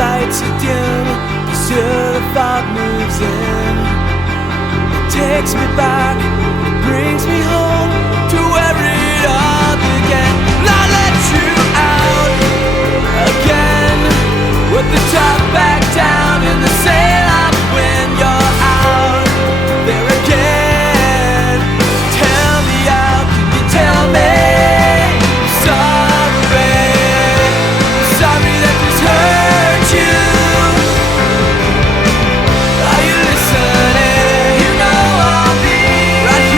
lights are dim, the silver fog moves in. It takes me back, it brings me home to where it all began. And I let you out again, with the top back down and the sail up when you're out there again. Tell me how can you tell me sorry that this hurt you? Are you listening? You know I'll be right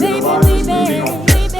baby, baby, baby.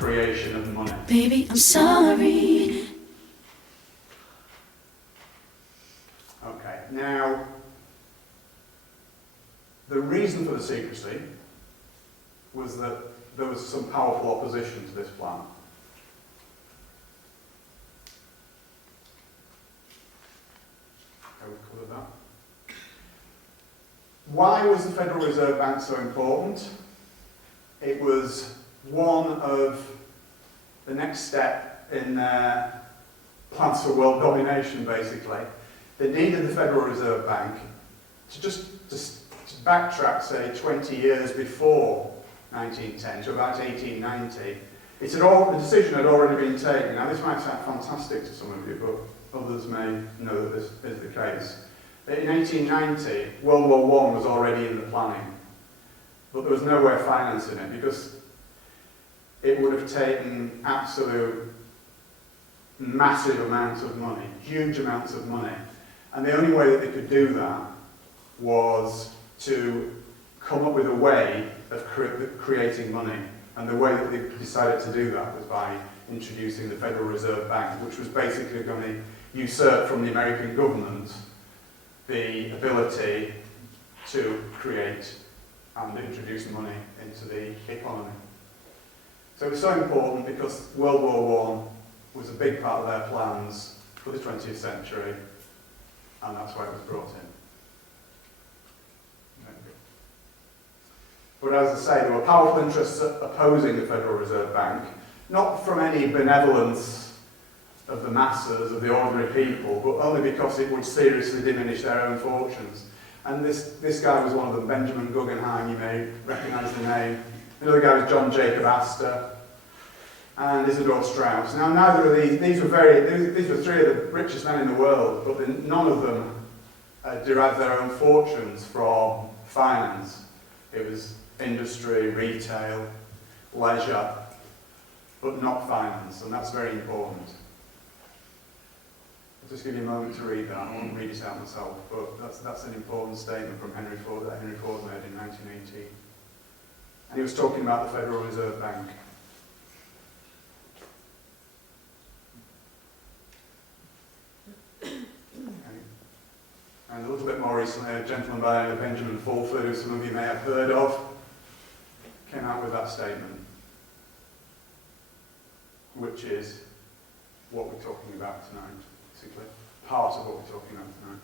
creation of money. Baby, I'm sorry. Okay, now, the reason for the secrecy was that there was some powerful opposition to this plan. Okay, we've covered that. Why was the Federal Reserve Bank so important? It was one of the next step in their plans for world domination, basically. They needed the Federal Reserve Bank to just backtrack, say, 20 years before 1910 to about 1890. The decision had already been taken. Now, this might sound fantastic to some of you, but others may know that this is the case. In 1890, World War I was already in the planning, but there was no way of financing it because it would have taken absolute massive amounts of money, huge amounts of money. And the only way that they could do that was to come up with a way of creating money. And the way that they decided to do that was by introducing the Federal Reserve Bank, which was basically going to usurp from the American government the ability to create and introduce money into the economy. So it was so important because World War I was a big part of their plans for the 20th century, and that's why it was brought in. But as I say, there were powerful interests opposing the Federal Reserve Bank, not from any benevolence of the masses, of the ordinary people, but only because it would seriously diminish their own fortunes. And this guy was one of them, Benjamin Guggenheim, you may recognise the name. Another guy was John Jacob Astor, and Isidor Straus. Now, neither of these were three of the richest men in the world, but none of them derived their own fortunes from finance. It was industry, retail, leisure, but not finance, and that's very important. I'll just give you a moment to read that. I won't read it out myself, but that's an important statement from Henry Ford that Henry Ford made in 1918. And he was talking about the Federal Reserve Bank. And a little bit more recently, a gentleman by the name of Benjamin Fulford, who some of you may have heard of, came out with that statement, which is what we're talking about tonight, basically. Part of what we're talking about tonight.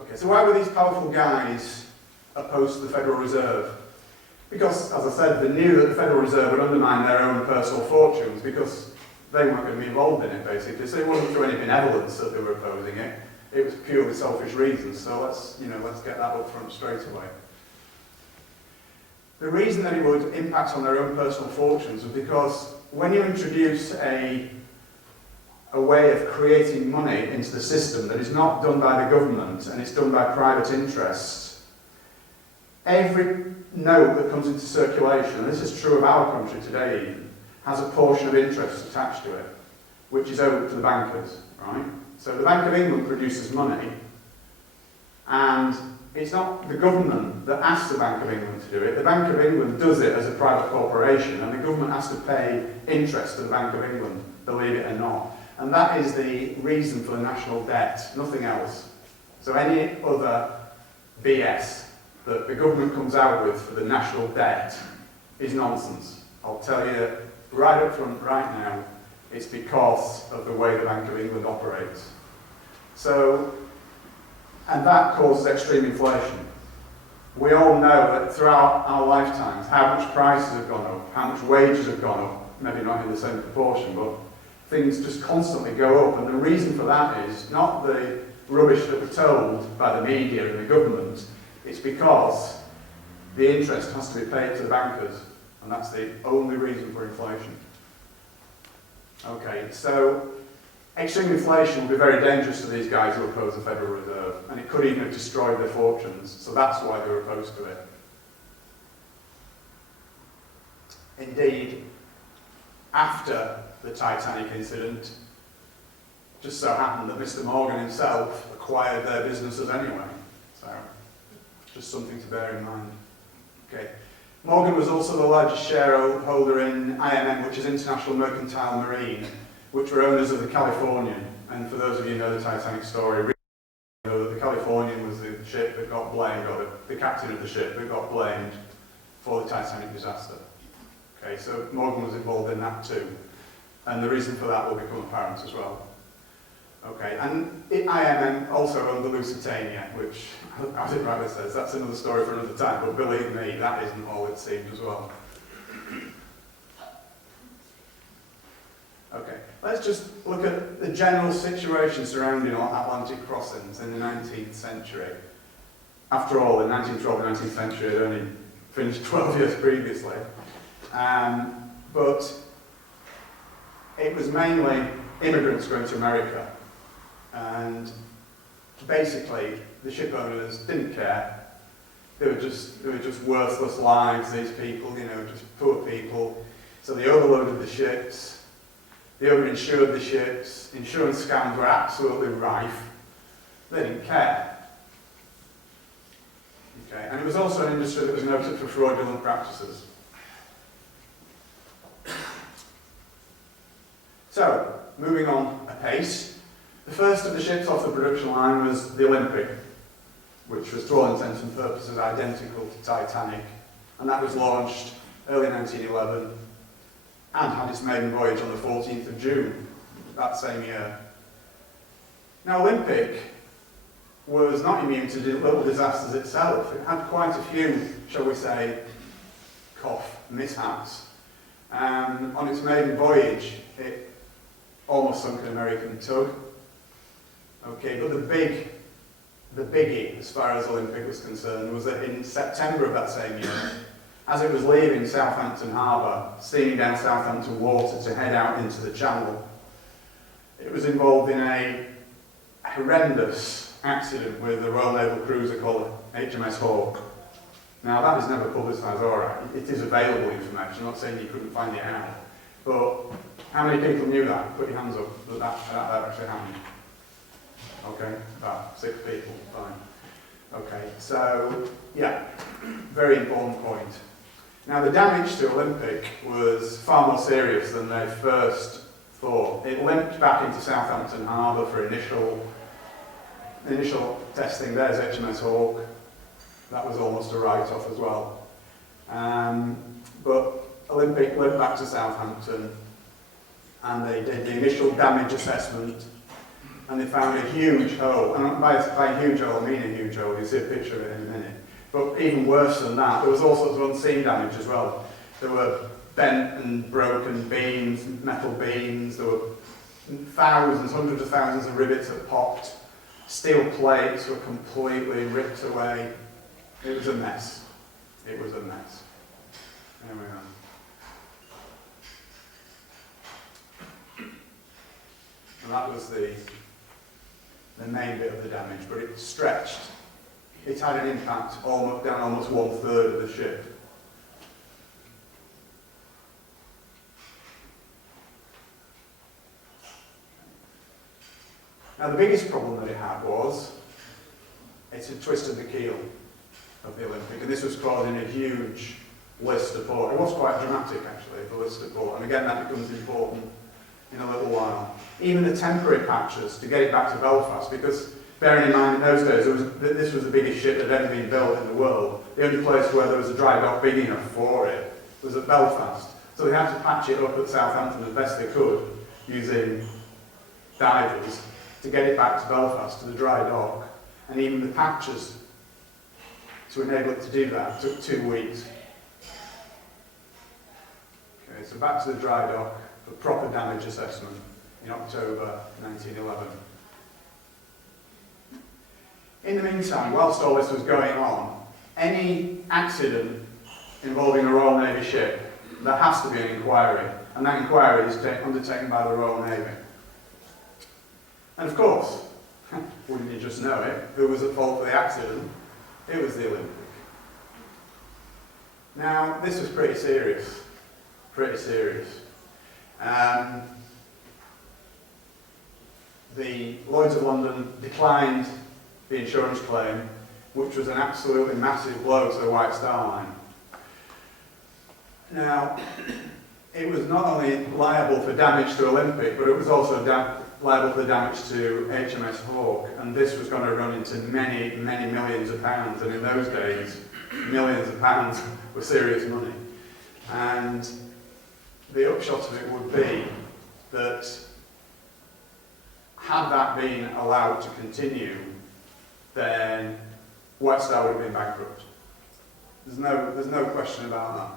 Okay, so why were these powerful guys opposed to the Federal Reserve? Because, as I said, they knew that the Federal Reserve would undermine their own personal fortunes because they weren't going to be involved in it, basically. So it wasn't through any benevolence that they were opposing it. It was purely selfish reasons. So let's get that up front straight away. The reason that it would impact on their own personal fortunes was because when you introduce a way of creating money into the system that is not done by the government and it's done by private interests, every note that comes into circulation, and this is true of our country today even, has a portion of interest attached to it, which is owed to the bankers, right? So the Bank of England produces money, and it's not the government that asks the Bank of England to do it. The Bank of England does it as a private corporation, and the government has to pay interest to the Bank of England, believe it or not. And that is the reason for the national debt, nothing else. So any other BS that the government comes out with for the national debt is nonsense. I'll tell you right up front, right now, it's because of the way the Bank of England operates. So, and that causes extreme inflation. We all know that throughout our lifetimes how much prices have gone up, how much wages have gone up, maybe not in the same proportion, but things just constantly go up. And the reason for that is not the rubbish that we're told by the media and the government, it's because the interest has to be paid to the bankers, and that's the only reason for inflation. Okay, so extreme inflation will be very dangerous to these guys who oppose the Federal Reserve, and it could even have destroyed their fortunes, so that's why they were opposed to it. Indeed, after the Titanic incident, just so happened that Mr. Morgan himself acquired their businesses anyway, so just something to bear in mind. Okay. Morgan was also the largest shareholder in IMM, which is International Mercantile Marine, which were owners of the Californian. And for those of you who know the Titanic story, you know that the Californian was the ship that got blamed, or the captain of the ship that got blamed for the Titanic disaster. Okay, so Morgan was involved in that too. And the reason for that will become apparent as well. Okay, and IMM also owned the Lusitania, which, as it rightly says, that's another story for another time, but believe me, that isn't all it seemed as well. Okay, let's just look at the general situation surrounding Atlantic crossings in the 19th century. After all, the 1912 and 19th century had only finished 12 years previously. But it was mainly immigrants going to America. And basically, the ship owners didn't care. They were just worthless lives, these people, you know, just poor people. So they overloaded the ships, they overinsured the ships, insurance scams were absolutely rife. They didn't care. Okay, and it was also an industry that was noted for fraudulent practices. So, moving on apace. The first of the ships off the production line was the Olympic, which was to all intents and purposes identical to Titanic, and that was launched early 1911 and had its maiden voyage on the 14th of June that same year. Now, Olympic was not immune to little disasters itself. It had quite a few, shall we say, mishaps. On its maiden voyage, it almost sunk an American tug. Okay, but the biggie, as far as Olympic was concerned, was that in September of that same year, as it was leaving Southampton Harbour, steaming down Southampton water to head out into the Channel, it was involved in a horrendous accident with a Royal Naval cruiser called HMS Hawke. Now, that is never publicised, alright. It is available information, I'm not saying you couldn't find it out. But how many people knew that? Put your hands up that actually happened. Okay, about 6 people, fine. Okay, so, yeah, very important point. Now, the damage to Olympic was far more serious than they first thought. It limped back into Southampton Harbour for initial testing. There's HMS Hawke. That was almost a write-off as well. But Olympic limped back to Southampton, and they did the initial damage assessment, and they found a huge hole. And by huge hole, I mean a huge hole. You'll see a picture of it in a minute. But even worse than that, there was all sorts of unseen damage as well. There were bent and broken beams, metal beams. There were thousands, hundreds of thousands of rivets that popped. Steel plates were completely ripped away. It was a mess. It was a mess. There we are. And that was the main bit of the damage, but it stretched. It had an impact down almost 1/3 of the ship. Now, the biggest problem that it had was it had twisted the keel of the Olympic, and this was causing a huge list of port. It was quite dramatic, actually, the list of port, and again, that becomes important in a little while. Even the temporary patches to get it back to Belfast, because bearing in mind in those days, this was the biggest ship that had ever been built in the world. The only place where there was a dry dock big enough for it was at Belfast. So they had to patch it up at Southampton as best they could, using divers, to get it back to Belfast, to the dry dock. And even the patches, to enable it to do that, took 2 weeks. Okay, so back to the dry dock for proper damage assessment in October 1911. In the meantime, whilst all this was going on, any accident involving a Royal Navy ship, there has to be an inquiry, and that inquiry is undertaken by the Royal Navy. And of course, wouldn't you just know it, who was at fault for the accident? It was the Olympic. Now, this was pretty serious. Pretty serious. The Lloyd's of London declined the insurance claim, which was an absolutely massive blow to the White Star Line. Now, it was not only liable for damage to Olympic, but it was also liable for damage to HMS Hawke, and this was going to run into many, many millions of pounds, and in those days, millions of pounds were serious money. And the upshot of it would be that had that been allowed to continue, then White Star would have been bankrupt. There's no question about that.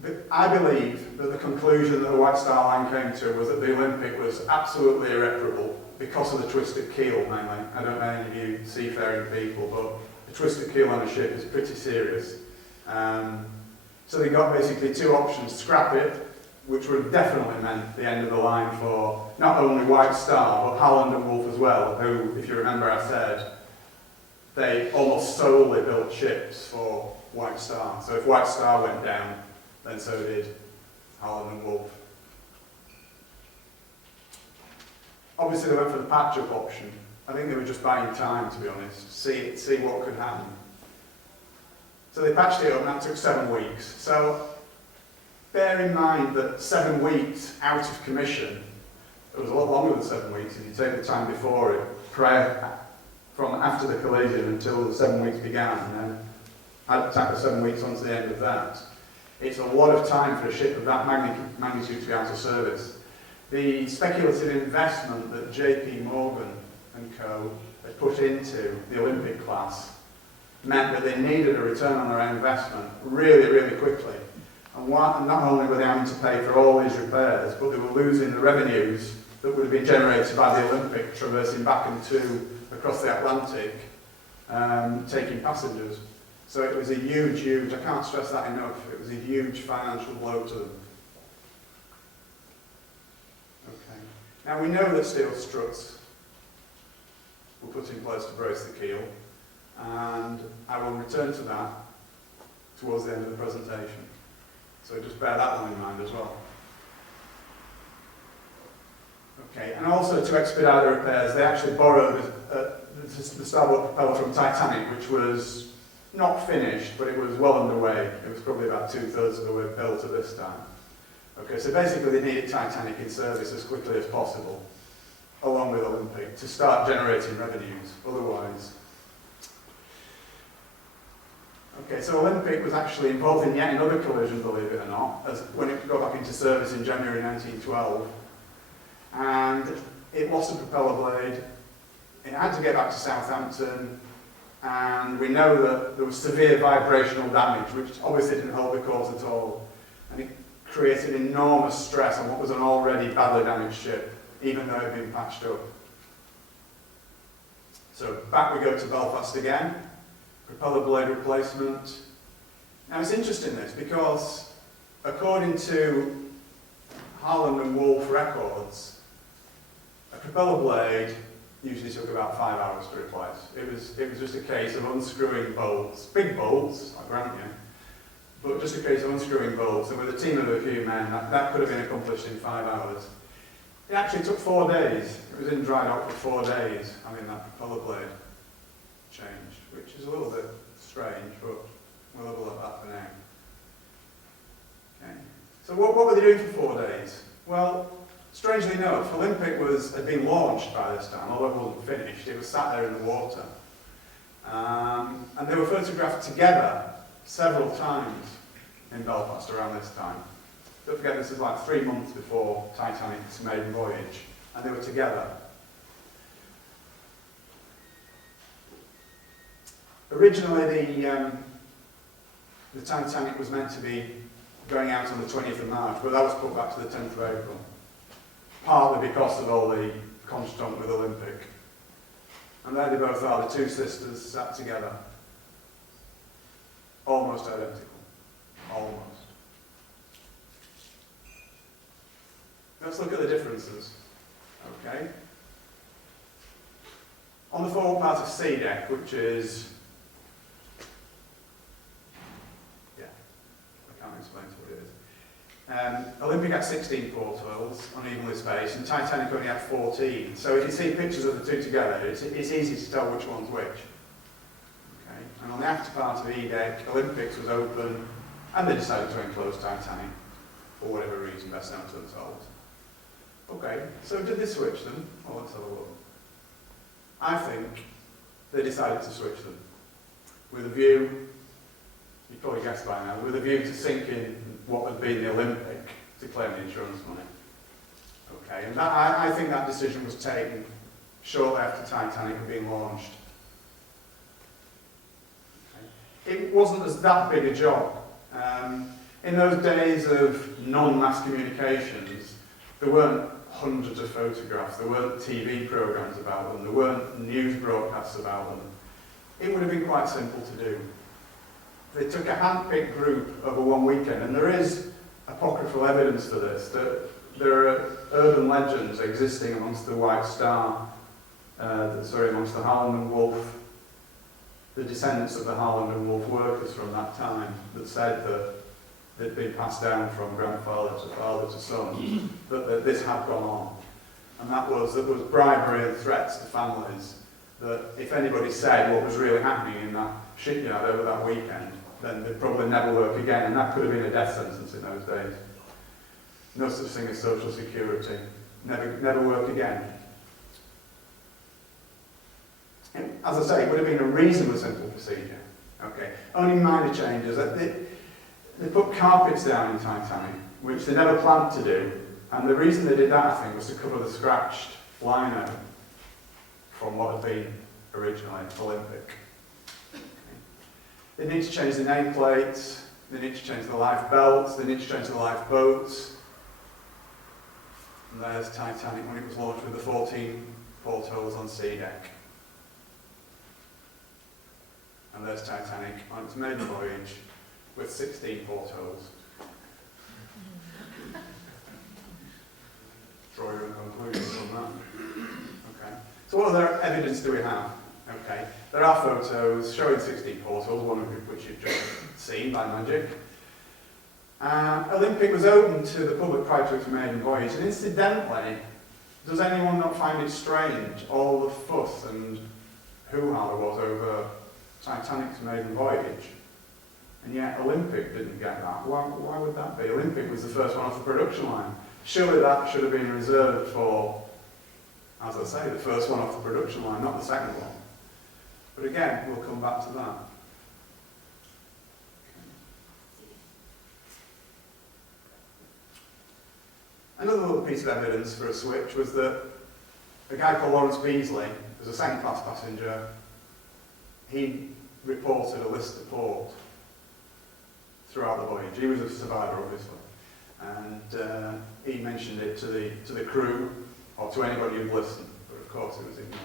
But I believe that the conclusion that the White Star Line came to was that the Olympic was absolutely irreparable because of the twisted keel mainly. I don't know any of you seafaring people, but the twisted keel on a ship is pretty serious. So they got basically two options: scrap it, which would have definitely meant the end of the line for not only White Star, but Holland and Wolff as well, who, if you remember I said, they almost solely built ships for White Star. So if White Star went down, then so did Holland and Wolff. Obviously they went for the patch-up option. I think they were just buying time, to be honest, see what could happen. So they patched it up, and that took 7 weeks. So bear in mind that 7 weeks out of commission, it was a lot longer than 7 weeks if you take the time before it, from after the collision until the 7 weeks began, and then add the 7 weeks onto the end of that. It's a lot of time for a ship of that magnitude to be out of service. The speculative investment that JP Morgan and co. had put into the Olympic class meant that they needed a return on their investment really, really quickly. And not only were they having to pay for all these repairs, but they were losing the revenues that would have been generated by the Olympic traversing back across the Atlantic, taking passengers. So it was a huge, I can't stress that enough, it was a huge financial blow to them. Okay. Now we know that steel struts were put in place to brace the keel, and I will return to that towards the end of the presentation. So just bear that one in mind as well. Okay, and also to expedite the repairs, they actually borrowed the starboard propeller from Titanic, which was not finished, but it was well underway. It was probably about 2/3 of the way built at this time. Okay, so basically they needed Titanic in service as quickly as possible, along with Olympic, to start generating revenues. Otherwise, okay, so Olympic was actually involved in yet another collision, believe it or not, when it got back into service in January 1912. And it lost a propeller blade. It had to get back to Southampton, and we know that there was severe vibrational damage, which obviously didn't hold the course at all. And it created enormous stress on what was an already badly damaged ship, even though it had been patched up. So back we go to Belfast again. Propeller blade replacement. Now it's interesting this, because according to Holland and Wolff records, a propeller blade usually took about 5 hours to replace. It was just a case of unscrewing bolts, big bolts, I grant you, but just a case of unscrewing bolts, and with a team of a few men, that could have been accomplished in 5 hours. It actually took 4 days. It was in dry dock for 4 days, having that propeller blade changed, which is a little bit strange, but we'll have a look at that for now. Okay. So what were they doing for 4 days? Well, strangely enough, Olympic had been launched by this time, although it wasn't finished. It was sat there in the water. And they were photographed together several times in Belfast around this time. Don't forget, this is like 3 months before Titanic's maiden voyage, and they were together. Originally, the Titanic was meant to be going out on the 20th of March, but that was put back to the 10th of April, partly because of all the contretemps with Olympic. And there they both are, the two sisters sat together, almost identical, almost. Let's look at the differences, okay? On the forward part of C deck, which is, I can't explain what it is. Olympic had 16 portholes, unevenly spaced, and Titanic only had 14. So if you see pictures of the two together, it's easy to tell which one's which. on the after part of E-Deck, Olympics was open, and they decided to enclose Titanic, for whatever reason, best known to themselves. Okay, so did they switch them? Well, let's have a look. I think they decided to switch them, with a view, you've probably guessed by now, with a view to sink in what would be the Olympic to claim the insurance money. Okay, and that, I think that decision was taken shortly after Titanic had been launched. Okay. It wasn't as that big a job. In those days of non-mass communications, there weren't hundreds of photographs, there weren't TV programmes about them, there weren't news broadcasts about them. It would have been quite simple to do. They took a hand-picked group over one weekend, and there is apocryphal evidence for this, that there are urban legends existing amongst the White Star, amongst the Harland and Wolff, the descendants of the Harland and Wolff workers from that time, that said that they'd been passed down from grandfather to father to son, that this had gone on. And that was bribery and threats to families, that if anybody said what was really happening in that shipyard over that weekend, then they'd probably never work again, and that could have been a death sentence in those days. No such thing as social security. Never work again. And as I say, it would have been a reasonably simple procedure. Okay, only minor changes. They put carpets down in Titanic, which they never planned to do, and the reason they did that, I think, was to cover the scratched lino from what had been originally Olympic. Okay. They need to change the nameplates, they need to change the life belts, they need to change the lifeboats. And there's Titanic when it was launched with the 14 portholes on sea deck. And there's Titanic on its maiden voyage with 16 portholes. Draw your own conclusions from that. Okay. So what other evidence do we have? Okay. There are photos showing 16 portholes, one of which you've just seen by magic. Olympic was open to the public prior to its maiden voyage, and incidentally, does anyone not find it strange, all the fuss and hoo-ha there was over Titanic's maiden voyage? And yet Olympic didn't get that. Why would that be? Olympic was the first one off the production line. Surely that should have been reserved for, as I say, the first one off the production line, not the second one. But again, we'll come back to that. Another little piece of evidence for a switch was that a guy called Lawrence Beasley was a second-class passenger. He reported a list of port throughout the voyage. He was a survivor, obviously, and he mentioned it to the crew or to anybody who'd listened, but of course it was ignored.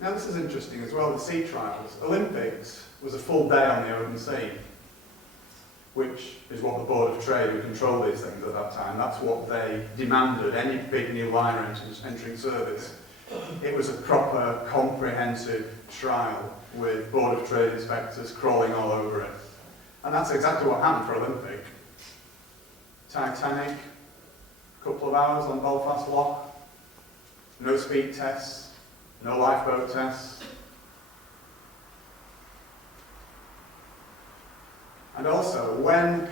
Now this is interesting as well, the sea trials. Olympics was a full day on the open sea, which is what the Board of Trade, who controlled these things at that time, that's what they demanded, any big new liner entering service. It was a proper, comprehensive trial with Board of Trade inspectors crawling all over it. And that's exactly what happened for Olympic. Titanic, a couple of hours on Belfast Lock, no speed tests, no lifeboat tests. And also, when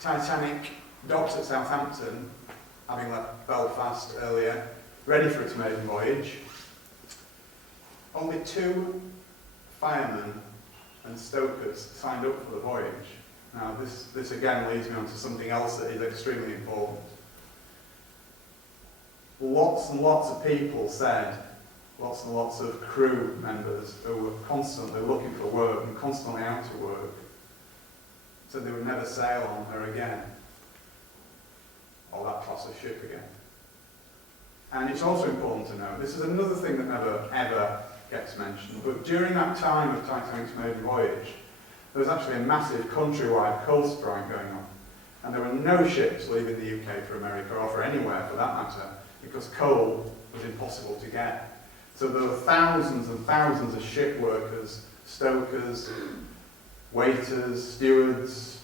Titanic docked at Southampton, having left Belfast earlier, ready for its maiden voyage, only 2 firemen and stokers signed up for the voyage. Now this again leads me on to something else that is extremely important. Lots and lots of people said, lots and lots of crew members who were constantly looking for work and constantly out of work, said they would never sail on her again, or that class of ship again. And it's also important to note, this is another thing that never ever gets mentioned, but during that time of Titanic's maiden voyage, there was actually a massive countrywide coal strike going on. And there were no ships leaving the UK for America, or for anywhere for that matter, because coal was impossible to get. So there were thousands and thousands of ship workers, stokers, waiters, stewards,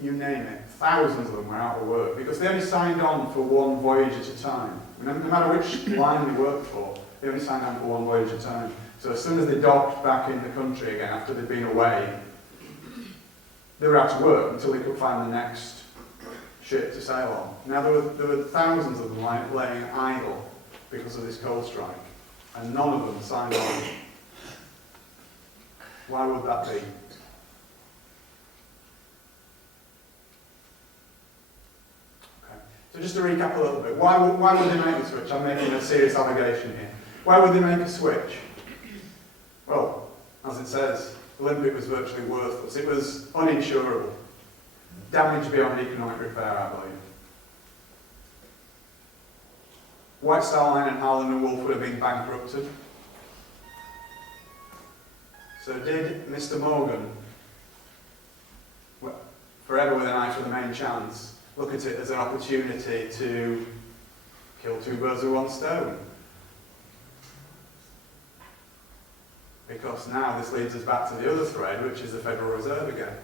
you name it. Thousands of them were out of work because they only signed on for one voyage at a time. No matter which line they worked for, They only signed on for one voyage at a time. So as soon as they docked back in the country again, after they'd been away, they were out of work until they could find the next ship to sail on. Now there were thousands of them laying idle because of this coal strike, and none of them signed on. Why would that be? So just to recap a little bit, why would they make the switch? I'm making a serious allegation here. Why would they make a switch? Well, as it says, Olympic was virtually worthless. It was uninsurable. Damage beyond economic repair, I believe. White Star Line and Harland and Wolff would have been bankrupted. So did Mr. Morgan, forever with an eye for the main chance, look at it as an opportunity to kill two birds with one stone? Because now this leads us back to the other thread, which is the Federal Reserve again.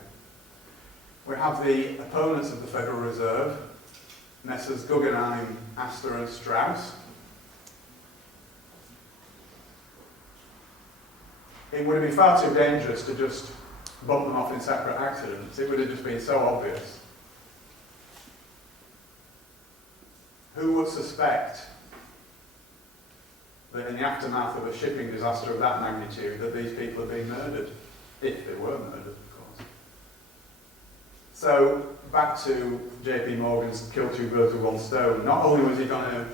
We have the opponents of the Federal Reserve, Messrs. Guggenheim, Astor and Strauss. It would have been far too dangerous to just bump them off in separate accidents. It would have just been so obvious. Who would suspect that in the aftermath of a shipping disaster of that magnitude that these people are being murdered? If they were murdered, of course. So, back to JP Morgan's kill two birds with one stone. Not only was he going to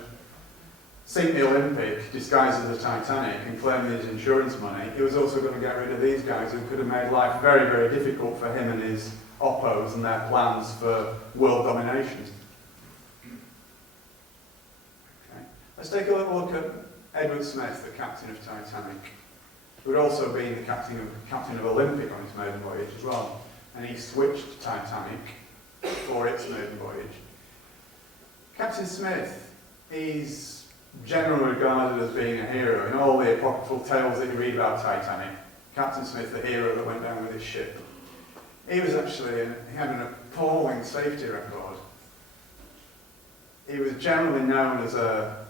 sink the Olympic disguised as the Titanic and claim his insurance money, he was also going to get rid of these guys who could have made life very, very difficult for him and his oppos and their plans for world domination. Okay. Let's take a little look at Edward Smith, the captain of Titanic, who had also been the captain of Olympic on his maiden voyage as well. And he switched to Titanic for its maiden voyage. Captain Smith is generally regarded as being a hero. In all the apocryphal tales that you read about Titanic, Captain Smith, the hero that went down with his ship. He was actually, he had an appalling safety record. He was generally known as a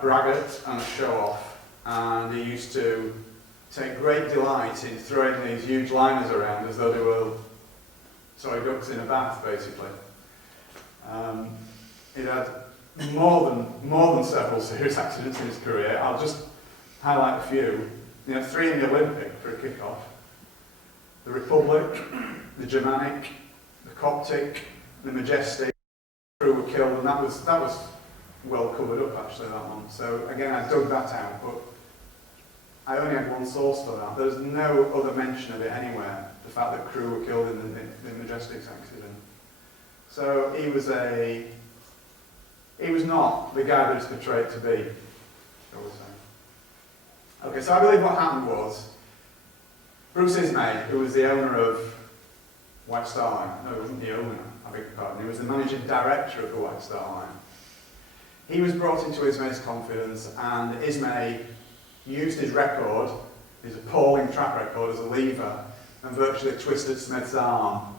braggart and a show-off, and he used to take great delight in throwing these huge liners around as though they were ducks in a bath, basically. He had more than several serious accidents in his career. I'll just highlight a few. He had 3 in the Olympic for a kick-off. The Republic, the Germanic, the Coptic, the Majestic. The crew were killed, and that was well covered up actually, that one. So again, I dug that out, but I only had one source for that. There's no other mention of it anywhere, the fact that crew were killed in the Majestic's accident. So he was not the guy that he's portrayed to be, shall we say. Okay, so I believe what happened was, Bruce Ismay, who was the owner of White Star Line, no, he wasn't the owner, I beg your pardon, he was the managing director of the White Star Line. He was brought into Ismay's confidence, and Ismay used his record, his appalling track record, as a lever, and virtually twisted Smith's arm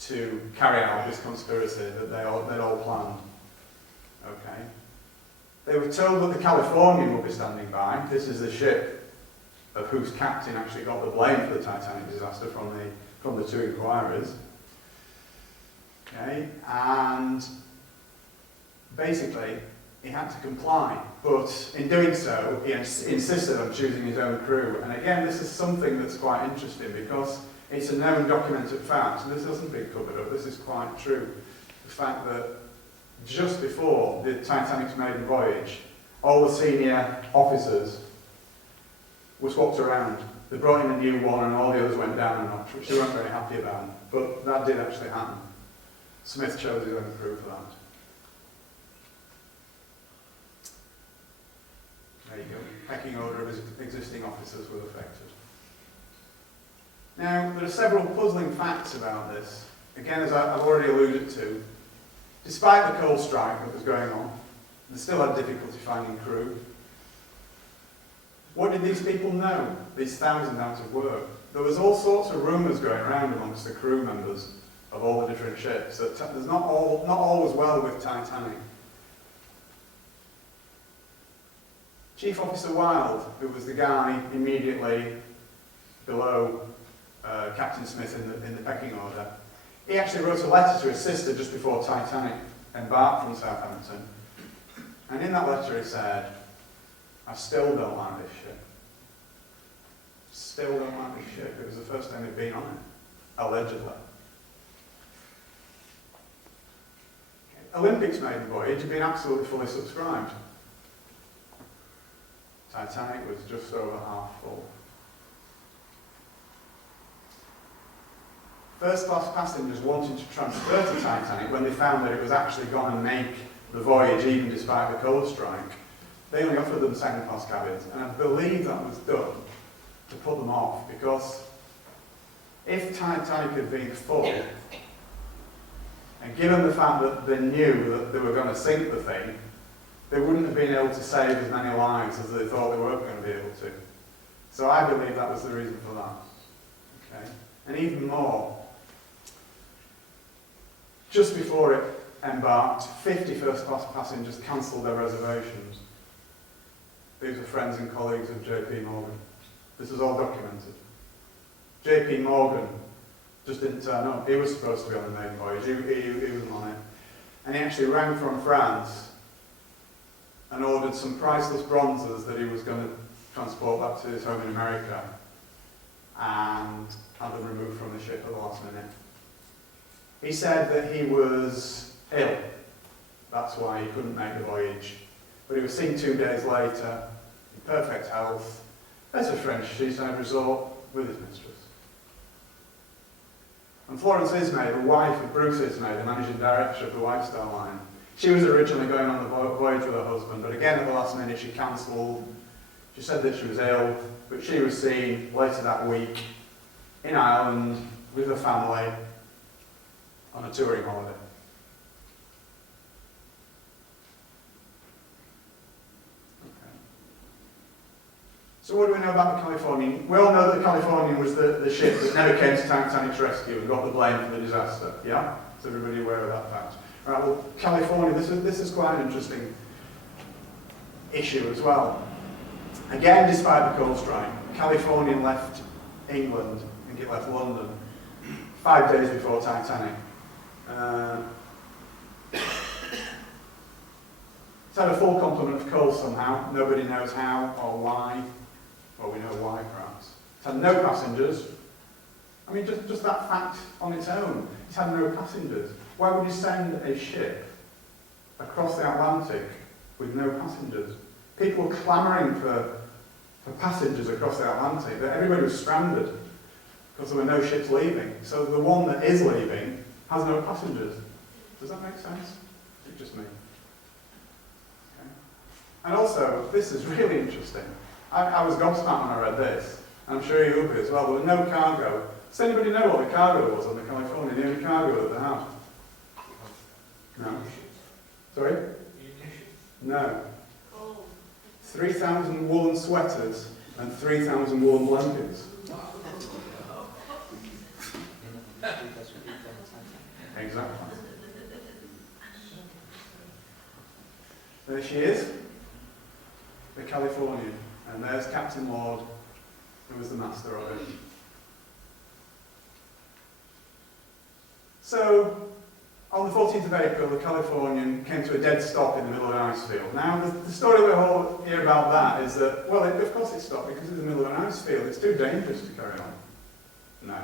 to carry out this conspiracy that they'd all planned. Okay. They were told that the Californian would be standing by. This is the ship of whose captain actually got the blame for the Titanic disaster from the 2 inquiries. Okay, and basically he had to comply, but in doing so he insisted on choosing his own crew. And again, this is something that's quite interesting because it's a known documented fact, and this hasn't been covered up, this is quite true. The fact that just before the Titanic's maiden voyage, all the senior officers were swapped around. They brought in a new one and all the others went down a notch, which they weren't very happy about. But that did actually happen. Smith chose his own crew for that. There you go. Pecking order of his existing officers was affected. Now, there are several puzzling facts about this. Again, as I've already alluded to, despite the coal strike that was going on, they still had difficulty finding crew. What did these people know, these thousands out of work? There was all sorts of rumours going around amongst the crew members of all the different ships that there's not all was well with Titanic. Chief Officer Wilde, who was the guy immediately below Captain Smith in the pecking order, he actually wrote a letter to his sister just before Titanic embarked from Southampton. And in that letter he said, "I still don't like this ship. Still don't like this ship." It was the first time they'd been on it, allegedly. Olympics maiden voyage had been absolutely fully subscribed. Titanic was just over half full. First class passengers wanted to transfer to Titanic when they found that it was actually going to make the voyage even despite the coal strike. They only offered them second class cabins, and I believe that was done to put them off, because if Titanic had been full, and given the fact that they knew that they were going to sink the thing, they wouldn't have been able to save as many lives as they thought they were going to be able to. So I believe that was the reason for that. Okay? And even more, just before it embarked, 50 first-class passengers cancelled their reservations. These were friends and colleagues of J.P. Morgan. This is all documented. J.P. Morgan just didn't turn up. He was supposed to be on the main voyage. He wasn't on it. And he actually rang from France and ordered some priceless bronzes that he was going to transport back to his home in America, and had them removed from the ship at the last minute. He said that he was ill. That's why he couldn't make the voyage. But he was seen 2 days later, in perfect health, at a French seaside resort with his mistress. And Florence Ismay, the wife of Bruce Ismay, the managing director of the White Star Line, she was originally going on the voyage with her husband, but again at the last minute she cancelled. She said that she was ill, but she was seen later that week in Ireland with her family on a touring holiday. Okay. So what do we know about the Californian? We all know that the Californian was the ship that never came to Titanic's rescue and got the blame for the disaster. Yeah? Is everybody aware of that fact? Right, well, California, this is quite an interesting issue as well. Again, despite the coal strike, Californian left England, I think it left London, 5 days before Titanic. It's had a full complement of coal somehow. Nobody knows how or why. Well, we know why, perhaps. It's had no passengers. I mean, just that fact on its own. It's had no passengers. Why would you send a ship across the Atlantic with no passengers? People were clamouring for passengers across the Atlantic. Everybody was stranded because there were no ships leaving. So the one that is leaving has no passengers. Does that make sense? It's just me. Okay. And also, this is really interesting. I was gobsmacked when I read this. I'm sure you will be as well. There was no cargo. Does anybody know what the cargo was on the California? The only cargo that they had? No. Sorry? No. 3,000 woolen sweaters and 3,000 woolen blankets. Exactly. There she is, the Californian, and there's Captain Lord, who was the master of it. So, on the 14th of April, the Californian came to a dead stop in the middle of an ice field. Now, the story we all hear about that is that, well, of course it stopped because it's in the middle of an ice field. It's too dangerous to carry on. No.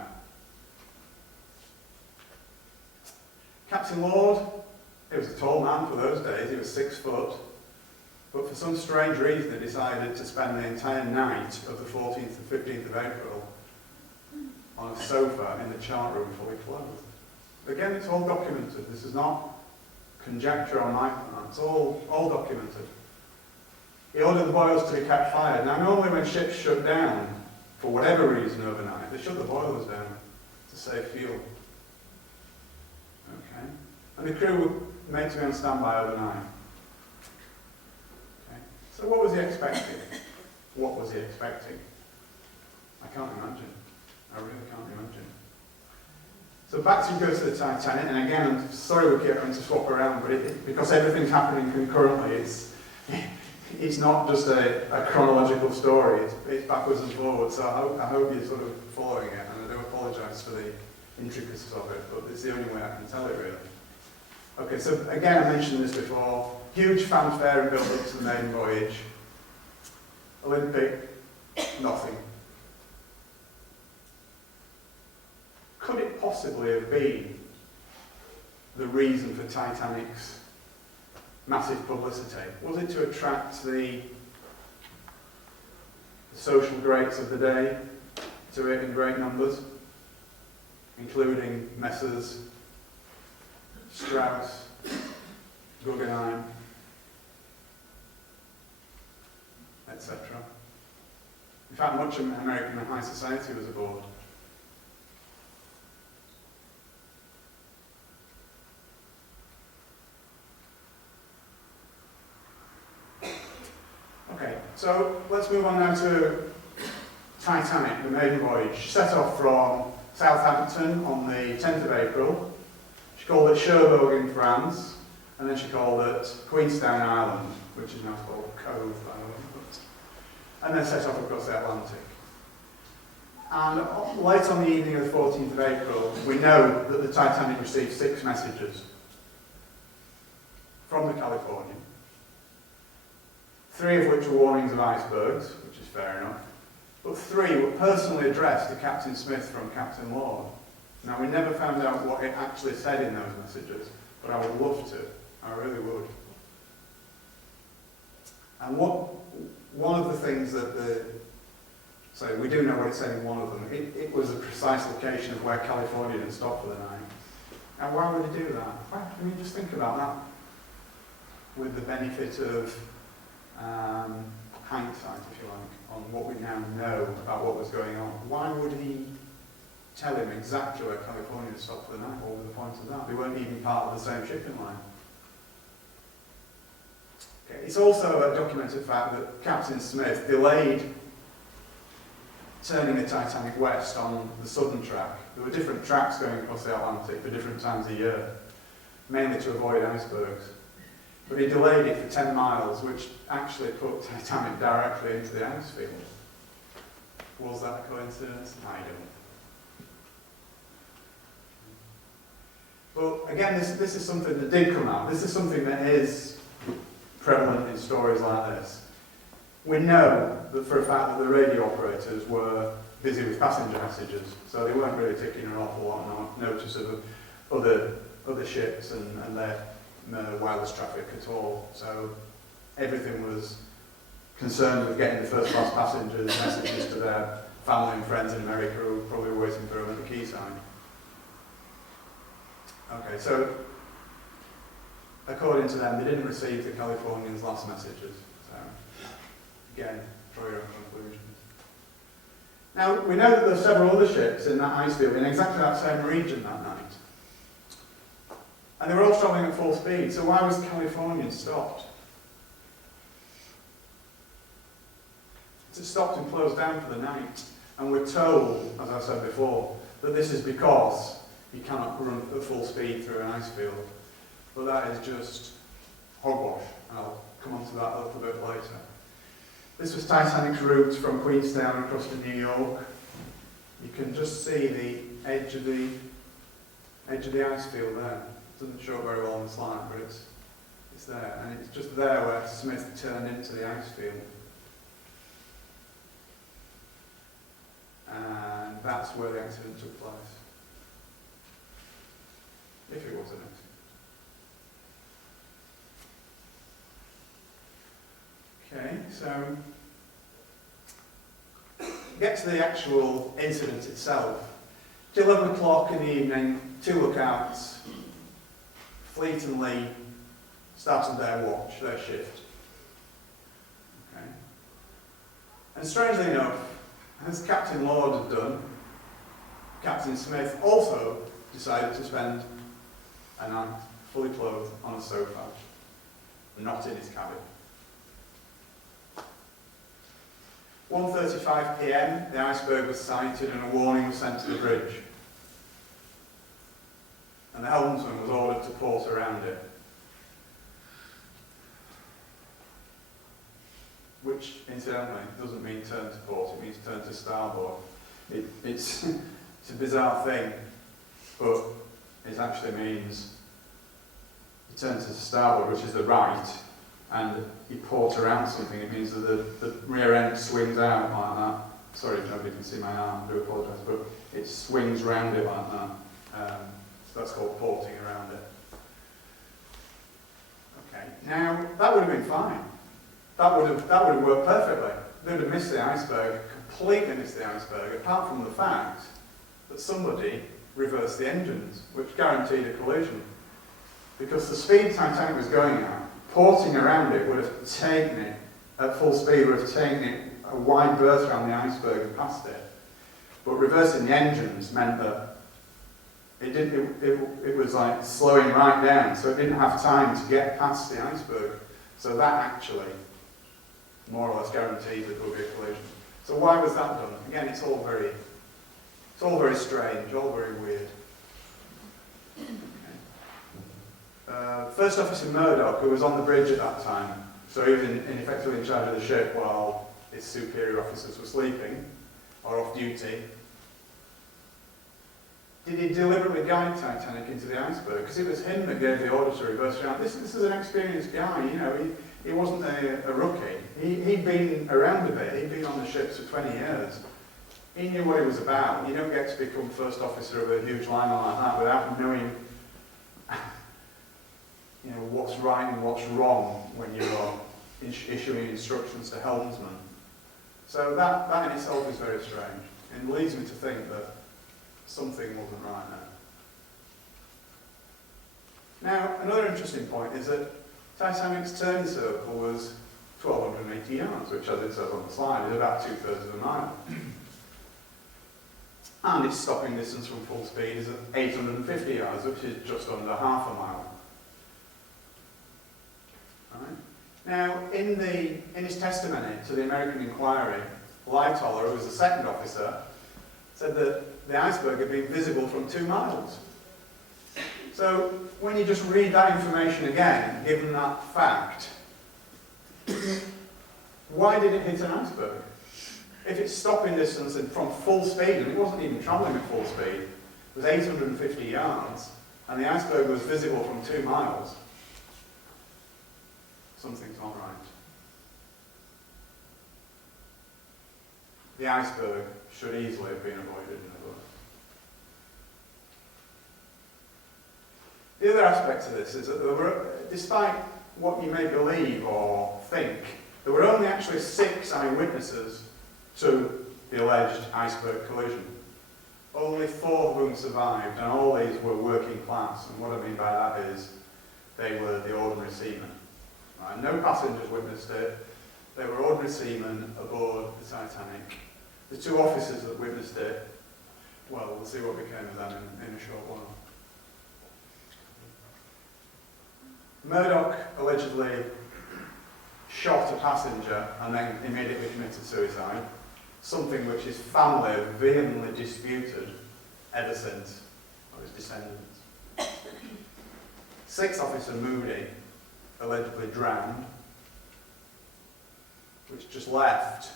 Captain Lord, he was a tall man for those days. He was 6 foot. But for some strange reason, he decided to spend the entire night of the 14th and 15th of April on a sofa in the chart room fully clothed. Again, it's all documented. This is not conjecture on my part. It's all documented. He ordered the boilers to be kept fired. Now, normally when ships shut down, for whatever reason overnight, they shut the boilers down to save fuel. Okay? And the crew were made to be on standby overnight. Okay? So what was he expecting? What was he expecting? I can't imagine. I really can't imagine. So back to go to the Titanic, and again, I'm sorry we keep having to swap around, but because everything's happening concurrently, it's not just a chronological story, it's backwards and forwards, so I hope you're sort of following it, and I do apologise for the intricacies of it, but it's the only way I can tell it really. Okay, so again I mentioned this before, huge fanfare and build up to the maiden voyage. Olympic, nothing. Could it possibly have been the reason for Titanic's massive publicity? Was it to attract the social greats of the day to it in great numbers, including Messrs. Strauss, Guggenheim, etc. In fact, much of American high society was aboard. Okay, so let's move on now to Titanic, the maiden voyage. She set off from Southampton on the 10th of April. She called it Cherbourg in France, and then she called it Queenstown Island, which is now called Cove Island, and then set off across the Atlantic. And late on the evening of the 14th of April, we know that the Titanic received 6 messages from the Californian, 3 of which were warnings of icebergs, which is fair enough, but 3 were personally addressed to Captain Smith from Captain Lord. Now, we never found out what it actually said in those messages, but I would love to. I really would. And one of the things that we do know what it said in one of them. It was a precise location of where California had stopped for the night. And why would it do that? Why, I mean, just think about that. With the benefit of hindsight, if you like, on what we now know about what was going on. Why would he tell him exactly where California had stopped for the night? What was the point of that? They weren't even part of the same shipping line. Okay. It's also a documented fact that Captain Smith delayed turning the Titanic west on the southern track. There were different tracks going across the Atlantic for different times of year, mainly to avoid icebergs. But he delayed it for 10 miles, which actually put Titanic directly into the ice field. Was that a coincidence? I don't. But again, this is something that did come out. This is something that is prevalent in stories like this. We know that for a fact that the radio operators were busy with passenger messages, so they weren't really taking an awful lot of notice of other ships and their wireless traffic at all. So everything was concerned with getting the first class passengers messages to their family and friends in America who were probably waiting for them at the quayside. Okay, so according to them, they didn't receive the Californians' last messages. So again, draw your own conclusions. Now, we know that there are several other ships in that ice field in exactly that same region that night. And they were all travelling at full speed, so why was the Californian stopped? It stopped and closed down for the night. And we're told, as I said before, that this is because you cannot run at full speed through an ice field. But that is just hogwash, and I'll come on to that a little bit later. This was Titanic's route from Queenstown across to New York. You can just see the edge of the ice field there. It doesn't show it very well on the slide, but it's there. And it's just there where Smith turned into the ice field. And that's where the accident took place. If it was an accident. Okay, so get to the actual incident itself. It's 11 o'clock in the evening, 2 lookouts, Fleet and Lee started their watch, their shift. Okay. And strangely enough, as Captain Lord had done, Captain Smith also decided to spend a night fully clothed on a sofa, not in his cabin. 1:35 p.m, the iceberg was sighted and a warning was sent to the bridge. And the helmsman was ordered to port around it. which incidentally doesn't mean turn to port, it means turn to starboard. It's a bizarre thing, but it actually means you turn to starboard, which is the right, and you port around something. It means that the rear end swings out like that. Sorry if nobody can see my arm, I do apologise, but it swings round it like that. So that's called porting around it. Okay, now that would have been fine. That would have worked perfectly. They would have missed the iceberg, completely missed the iceberg, apart from the fact that somebody reversed the engines, which guaranteed a collision. Because the speed Titanic was going at, porting around it would have taken it, at full speed, would have taken it a wide berth around the iceberg and past it. But reversing the engines meant that it was like slowing right down, so it didn't have time to get past the iceberg. So that actually more or less guaranteed that there would be a collision. So why was that done? Again, it's all very strange, all very weird. Okay. First Officer Murdoch, who was on the bridge at that time, so he was effectively in charge of the ship while his superior officers were sleeping or off duty. Did he deliberately guide Titanic into the iceberg? Because it was him that gave the order to reverse around. This is an experienced guy, you know, he wasn't a rookie. He'd been around a bit, he'd been on the ships for 20 years. He knew what it was about. You don't get to become first officer of a huge liner like that without knowing what's right and what's wrong when you're issuing instructions to helmsmen. So that in itself is very strange, and leads me to think that something wasn't right there. Now, another interesting point is that Titanic's turn circle was 1,280 yards, which, as it says on the slide, is about 2/3 of a mile. And its stopping distance from full speed is at 850 yards, which is just under half a mile. Right. Now, in his testimony to the American inquiry, Lightoller, who was the second officer, said that the iceberg had been visible from 2 miles. So, when you just read that information again, given that fact, why did it hit an iceberg? If its stopping distance and from full speed, and it wasn't even travelling at full speed, was 850 yards, and the iceberg was visible from 2 miles, something's not right. The iceberg should easily have been avoided in other words. The other aspect of this is that there were, despite what you may believe or think, there were only actually 6 eyewitnesses to the alleged iceberg collision. Only 4 of whom survived, and all these were working class, and what I mean by that is they were the ordinary seamen. Right? No passengers witnessed it, they were ordinary seamen aboard the Titanic. The 2 officers that witnessed it, well, we'll see what became of them in a short while. Murdoch allegedly shot a passenger and then immediately committed suicide, something which his family have vehemently disputed ever since, or his descendants. 6th Officer Moody allegedly drowned, which just left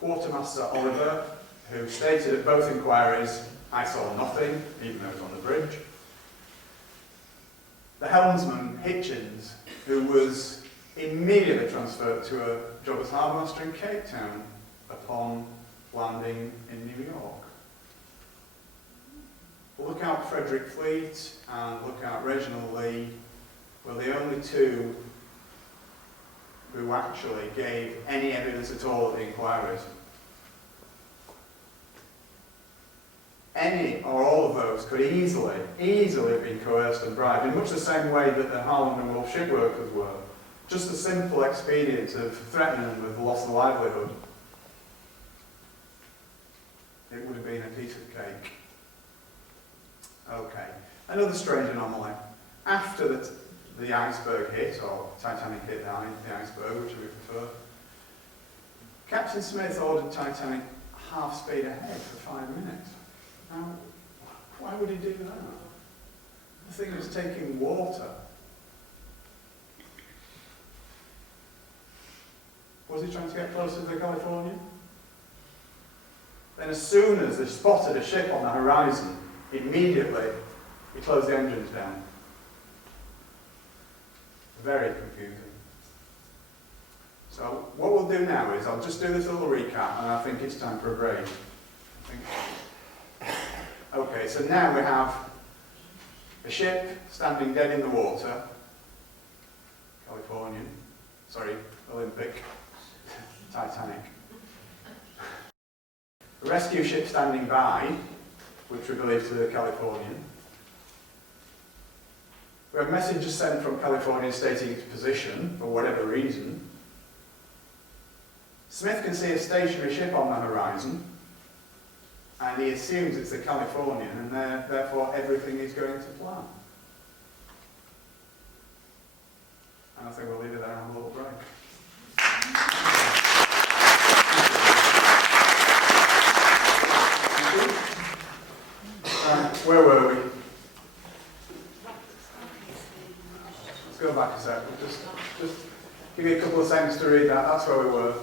Quartermaster Oliver, who stated at both inquiries, "I saw nothing," even though he was on the bridge. The helmsman, Hitchens, who was immediately transferred to a job as harbour master in Cape Town upon landing in New York. Lookout Frederick Fleet and Lookout Reginald Lee were the only 2 who actually gave any evidence at all at the inquiries. Any or all of those could easily have been coerced and bribed, in much the same way that the Harland and Wolff shipworkers were. Just the simple expedient of threatening them with the loss of livelihood. It would have been a piece of cake. Okay, another strange anomaly. After the iceberg hit, or Titanic hit the iceberg, which we prefer, Captain Smith ordered Titanic half speed ahead for 5 minutes. Now, why would he do that? The thing was taking water. Was he trying to get closer to the Californian? Then as soon as they spotted a ship on the horizon, immediately he closed the engines down. Very confusing. So what we'll do now is I'll just do this little recap and I think it's time for a break. Okay, so now we have a ship standing dead in the water, Californian, sorry, Olympic, Titanic. A rescue ship standing by, which we believe to be the Californian. We have messages sent from California stating its position, for whatever reason. Smith can see a stationary ship on the horizon, and he assumes it's the Californian, and therefore everything is going to plan. And I think we'll leave it there and have a little break. Where were we? Let's go back a sec. Just give you a couple of seconds to read that. That's where we were.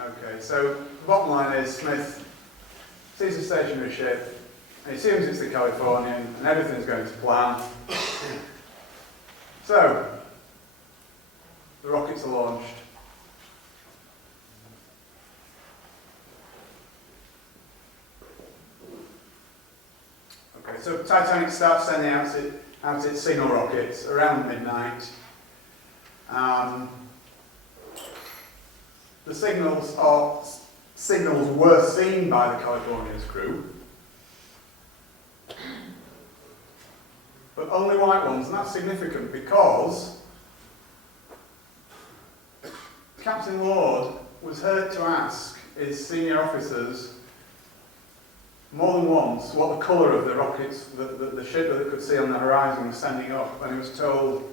Okay, so the bottom line is Smith sees a stationary ship, and he assumes it's the Californian, and everything's going to plan. So, the rockets are launched. Okay, so Titanic starts sending out its signal rockets around midnight. The signals were seen by the Californian's crew, but only white ones, and that's significant because Captain Lord was heard to ask his senior officers more than once what the colour of the rockets, the ship that they could see on the horizon was sending up, and he was told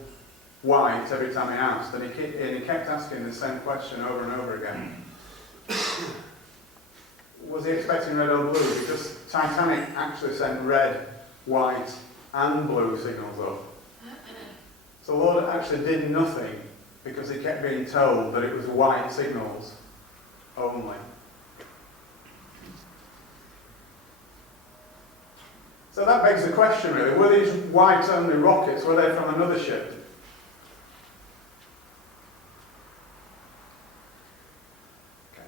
white every time he asked, and he kept asking the same question over and over again. Was he expecting red or blue? Because Titanic actually sent red, white and blue signals up. So Lord actually did nothing because he kept being told that it was white signals only. So that begs the question really, were these white only rockets, were they from another ship?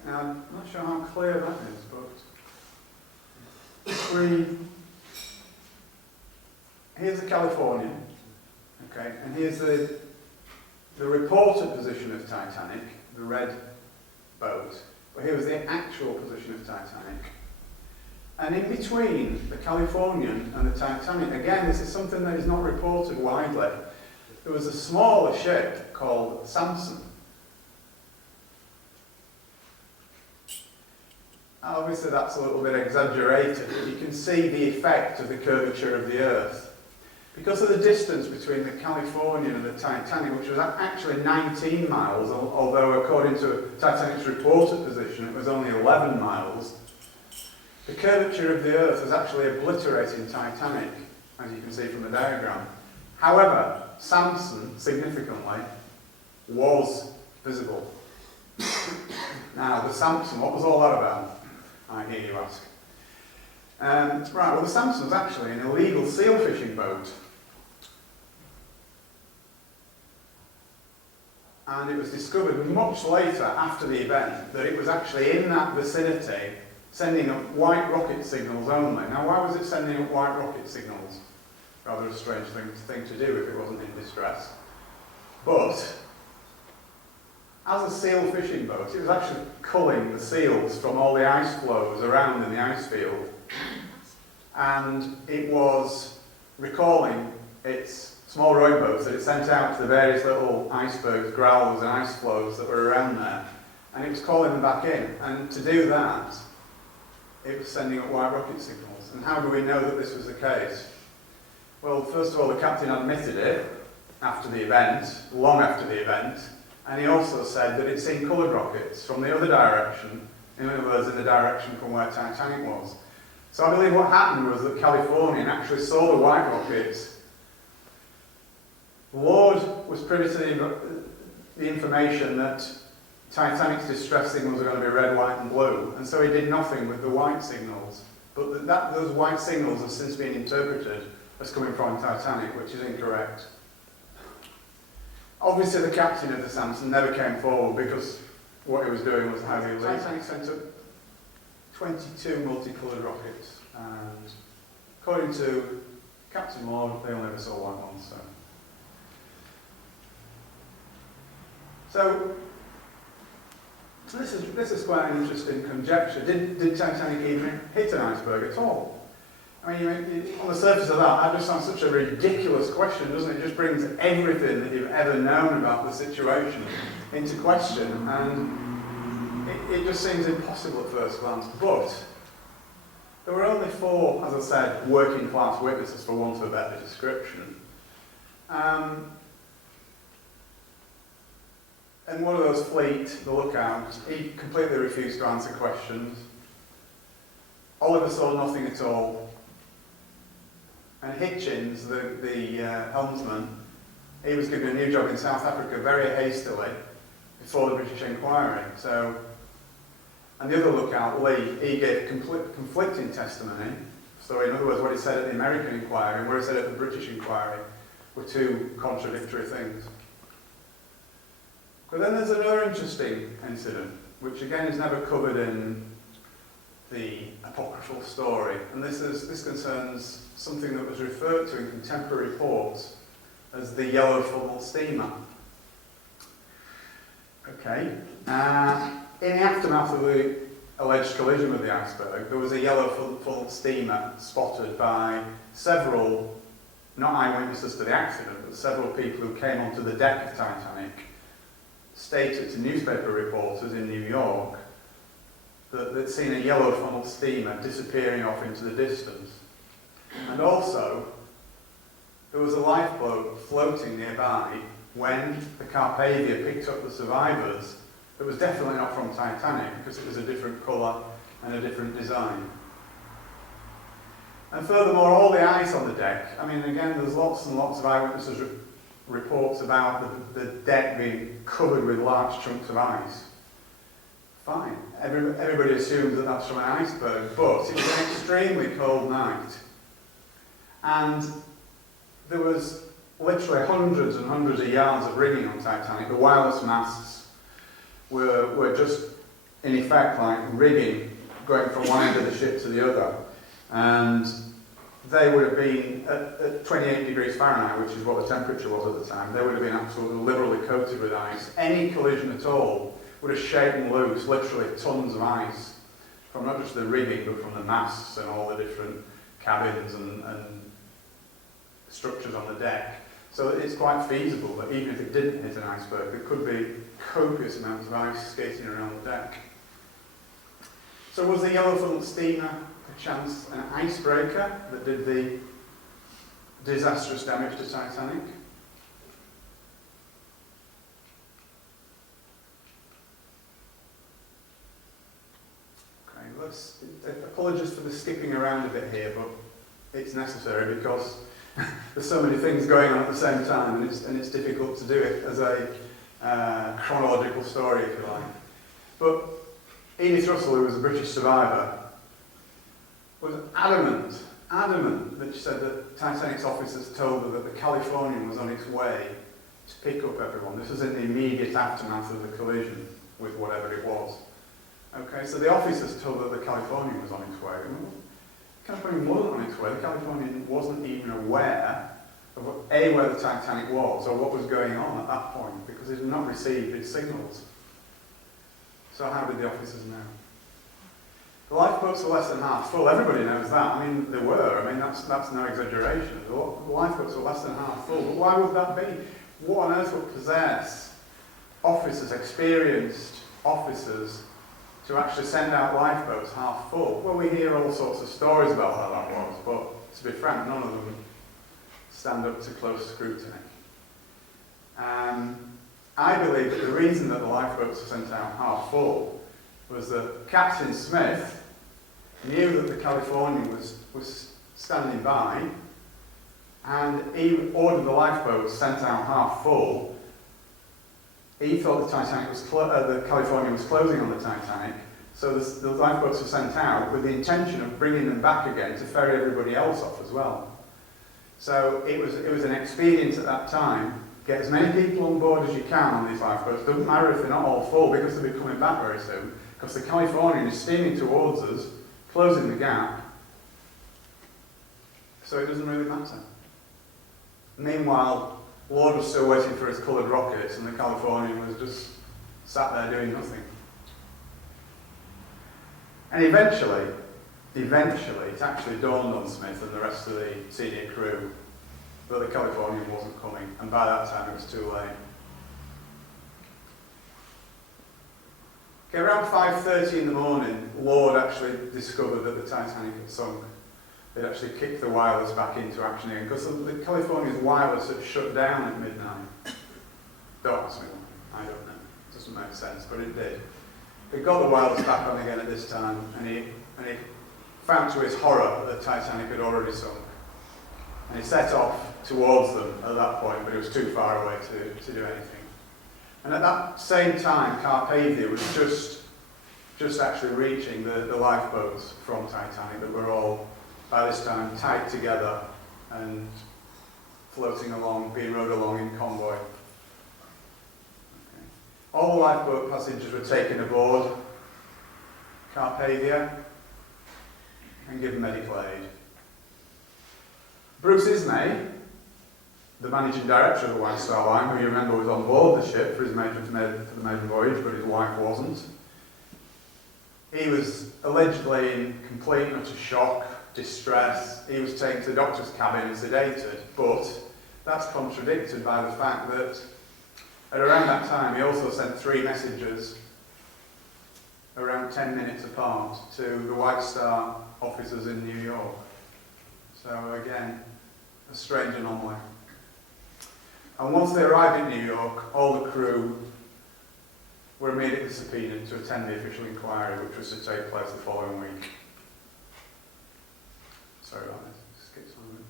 Now, I'm not sure how clear that is, but here's the Californian, okay, and here's the reported position of Titanic, the red boat, but here was the actual position of Titanic. And in between the Californian and the Titanic, again, this is something that is not reported widely, there was a smaller ship called Samson. Obviously that's a little bit exaggerated, but you can see the effect of the curvature of the Earth. Because of the distance between the Californian and the Titanic, which was actually 19 miles, although according to Titanic's reported position it was only 11 miles, the curvature of the Earth was actually obliterating Titanic, as you can see from the diagram. However, Samson, significantly, was visible. Now, the Samson, what was all that about? I hear you ask. Right, well the Samson was actually an illegal seal fishing boat. And it was discovered much later, after the event, that it was actually in that vicinity sending up white rocket signals only. Now why was it sending up white rocket signals? Rather a strange thing to do if it wasn't in distress. But as a seal fishing boat, it was actually culling the seals from all the ice flows around in the ice field. And it was recalling its small rowing boats that it sent out to the various little icebergs, growlers and ice flows that were around there. And it was calling them back in. And to do that, it was sending up white rocket signals. And how do we know that this was the case? Well, first of all, the captain admitted it after the event, long after the event. And he also said that he'd seen coloured rockets from the other direction, in other words, in the direction from where Titanic was. So I believe what happened was that Californian actually saw the white rockets. Lord was privy to the information that Titanic's distress signals are going to be red, white and blue, and so he did nothing with the white signals. But those white signals have since been interpreted as coming from Titanic, which is incorrect. Obviously the captain of the Samson never came forward because what he was doing was highly illegal. Titanic sent up 22 multicoloured rockets, and according to Captain Lord, they only ever saw white ones. So this is quite an interesting conjecture. Did Titanic even hit an iceberg at all? I mean, on the surface of that just sounds such a ridiculous question, doesn't it? It just brings everything that you've ever known about the situation into question, and it just seems impossible at first glance. But there were only 4, as I said, working class witnesses, for want of a better description. And one of those, Fleet, the lookout, he completely refused to answer questions. Oliver saw nothing at all. And Hitchens, the helmsman, he was given a new job in South Africa very hastily before the British inquiry. So, and the other lookout, Lee, he gave conflicting testimony. So in other words, what he said at the American inquiry and what he said at the British inquiry were 2 contradictory things. But then there's another interesting incident, which again is never covered in the apocryphal story, and this concerns something that was referred to in contemporary reports as the yellow funnel steamer. Okay, in the aftermath of the alleged collision with the iceberg, there was a yellow funnel steamer spotted by several, not eyewitnesses to the accident, but several people who came onto the deck of Titanic, stated to newspaper reporters in New York that they'd seen a yellow funnel steamer disappearing off into the distance. And also, there was a lifeboat floating nearby when the Carpathia picked up the survivors. It was definitely not from Titanic because it was a different colour and a different design. And furthermore, all the ice on the deck, I mean, again, there's lots and lots of eyewitnesses reports about the deck being covered with large chunks of ice. Fine. Everybody assumes that that's from an iceberg, but it was an extremely cold night. And there was literally hundreds and hundreds of yards of rigging on Titanic. The wireless masts were just, in effect, like rigging going from one end of the ship to the other. And they would have been at 28 degrees Fahrenheit, which is what the temperature was at the time. They would have been absolutely liberally coated with ice. Any collision at all would have shaken loose literally tons of ice from not just the rigging, but from the masts and all the different cabins and structures on the deck. So it's quite feasible that even if it didn't hit an iceberg, there could be copious amounts of ice skating around the deck. So was the yellow funnel steamer perchance an icebreaker that did the disastrous damage to Titanic? Okay, apologies for the skipping around a bit here, but it's necessary because there's so many things going on at the same time, and it's difficult to do it as a chronological story, if you like. But Edith Russell, who was a British survivor, was adamant that she said that Titanic's officers told her that the Californian was on its way to pick up everyone. This was in the immediate aftermath of the collision with whatever it was. Okay, so the officers told her the Californian was on its way. Well, the Californian wasn't on its way. The Californian wasn't even aware of where the Titanic was or what was going on at that point because it had not received its signals. So how did the officers know? The lifeboats were less than half full. Everybody knows that. I mean, they were. I mean, that's no exaggeration. The lifeboats were less than half full. But why would that be? What on earth would possess officers, experienced officers, to actually send out lifeboats half full? Well, we hear all sorts of stories about how that was, but to be frank, none of them stand up to close scrutiny. I believe that the reason that the lifeboats were sent out half full was that Captain Smith knew that the Californian was standing by, and he ordered the lifeboats sent out half full he thought the Titanic was the California was closing on the Titanic, so the lifeboats were sent out with the intention of bringing them back again to ferry everybody else off as well. So it was an expedient at that time. Get as many people on board as you can on these lifeboats. Doesn't matter if they're not all full because they'll be coming back very soon. Because the Californian is steaming towards us, closing the gap. So it doesn't really matter. Meanwhile, Lord was still waiting for his coloured rockets, and the Californian was just sat there doing nothing. And eventually, it actually dawned on Smith and the rest of the senior crew that the Californian wasn't coming, and by that time it was too late. Okay, around 5:30 in the morning, Lord actually discovered that the Titanic had sunk. They'd actually kicked the wireless back into action again, because the California's wireless had shut down at midnight. Don't ask me why, I don't know. It doesn't make sense, but it did. They got the wireless back on again at this time, and he found to his horror that the Titanic had already sunk. And he set off towards them at that point, but it was too far away to do anything. And at that same time, Carpathia was just actually reaching the lifeboats from Titanic that were all, by this time, tied together and floating along, being rowed along in convoy. Okay. All the lifeboat passengers were taken aboard Carpathia and given medical aid. Bruce Ismay, the managing director of the White Star Line, who you remember was on board the ship for the maiden voyage, but his wife wasn't. He was allegedly in complete and utter shock, distress. He was taken to the doctor's cabin and sedated, but that's contradicted by the fact that at around that time he also sent 3 messages around 10 minutes apart to the White Star officers in New York. So again, a strange anomaly. And once they arrived in New York, all the crew were immediately subpoenaed to attend the official inquiry, which was to take place the following week. Sorry about this. Skip some.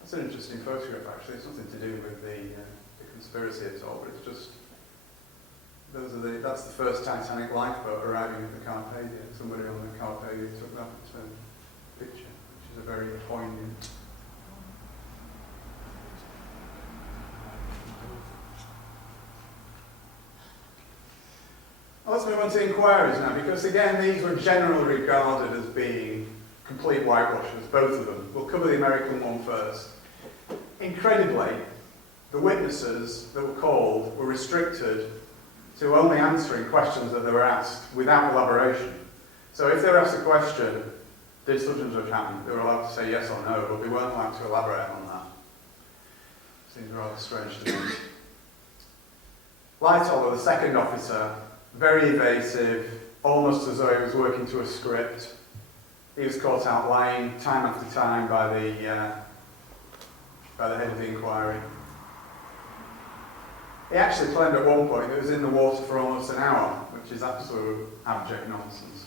That's an interesting photograph, actually. It's nothing to do with the conspiracy at all, but it's just that's the first Titanic lifeboat arriving at the Carpathia. Somebody on the Carpathia took that picture, which is a very poignant. Let's move on to inquiries now, because again, these were generally regarded as being complete whitewashers, both of them. We'll cover the American one first. Incredibly, the witnesses that were called were restricted to only answering questions that they were asked without elaboration. So if they were asked a question, did such and such happen, they were allowed to say yes or no, but they weren't allowed to elaborate on that. Seems rather strange to me. Lightoller, the second officer, very evasive, almost as though he was working to a script. He was caught out lying time after time by the head of the inquiry. He actually claimed at one point that he was in the water for almost an hour, which is absolute abject nonsense.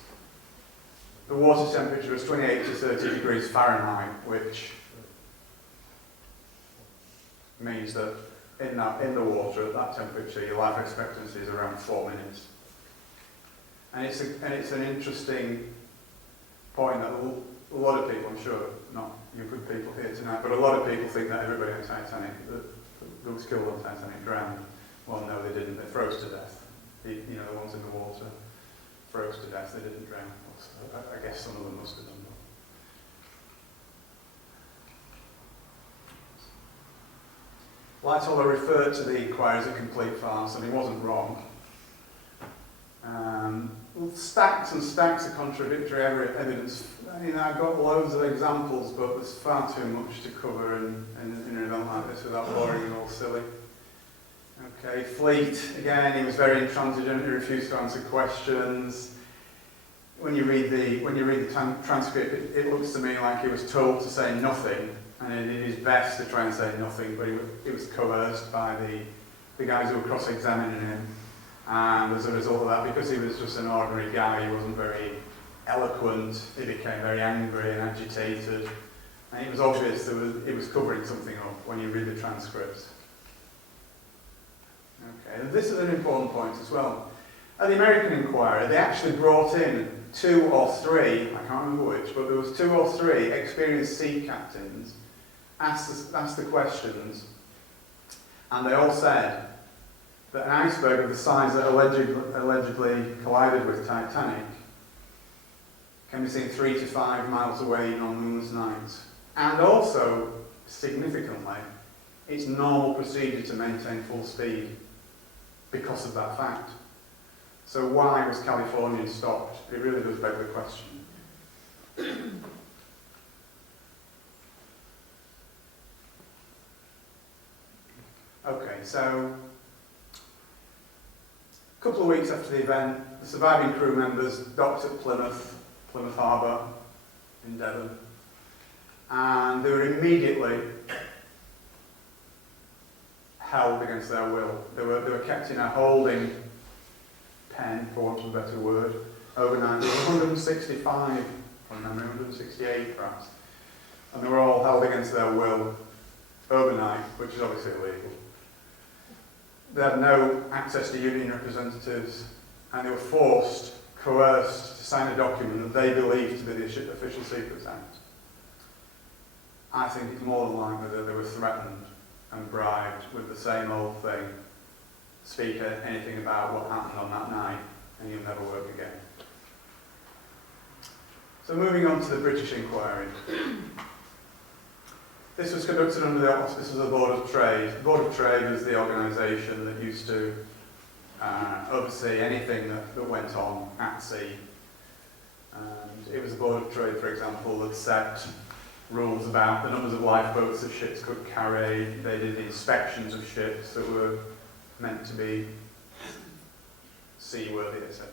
The water temperature was 28 to 30 degrees Fahrenheit, which means that in the water at that temperature, your life expectancy is around 4 minutes. And it's an interesting point that a lot of people, I'm sure, not you good people here tonight, but a lot of people think that everybody on Titanic that was killed on Titanic drowned. Well, no, they didn't. They froze to death. The ones in the water froze to death. They didn't drown. I guess some of them must have done. Lightoller referred to the inquiry as a complete farce, and he wasn't wrong. Stacks and stacks of contradictory evidence. I've got loads of examples, but there's far too much to cover in an event like this without boring and all silly. Okay, Fleet, again, he was very intransigent, he refused to answer questions. When you read the transcript, it looks to me like he was told to say nothing, and he did his best to try and say nothing, but he was coerced by the guys who were cross-examining him. And as a result of that, because he was just an ordinary guy, he wasn't very eloquent, he became very angry and agitated. And it was obvious that he was covering something up when you read the transcripts. Okay, and this is an important point as well. At the American inquiry, they actually brought in 2 or 3, I can't remember which, but there was 2 or 3 experienced sea captains asked the questions, and they all said that an iceberg of the size that allegedly collided with Titanic can be seen 3 to 5 miles away on moonless nights. And also, significantly, it's normal procedure to maintain full speed because of that fact. So why was California stopped? It really does beg the question. Okay, so a couple of weeks after the event, the surviving crew members docked at Plymouth Harbour in Devon, and they were immediately held against their will. They were kept in a holding pen, for want of a better word, overnight. There were 165, from memory, 168 perhaps, and they were all held against their will overnight, which is obviously illegal. They had no access to union representatives, and they were coerced to sign a document that they believed to be the Official Secrets Act. I think it's more than likely that they were threatened and bribed with the same old thing. Speak anything about what happened on that night, and you'll never work again. So moving on to the British inquiry. This was conducted under the auspices of the Board of Trade. The Board of Trade was the organisation that used to oversee anything that went on at sea. And it was the Board of Trade, for example, that set rules about the numbers of lifeboats that ships could carry. They did the inspections of ships that were meant to be seaworthy, etc.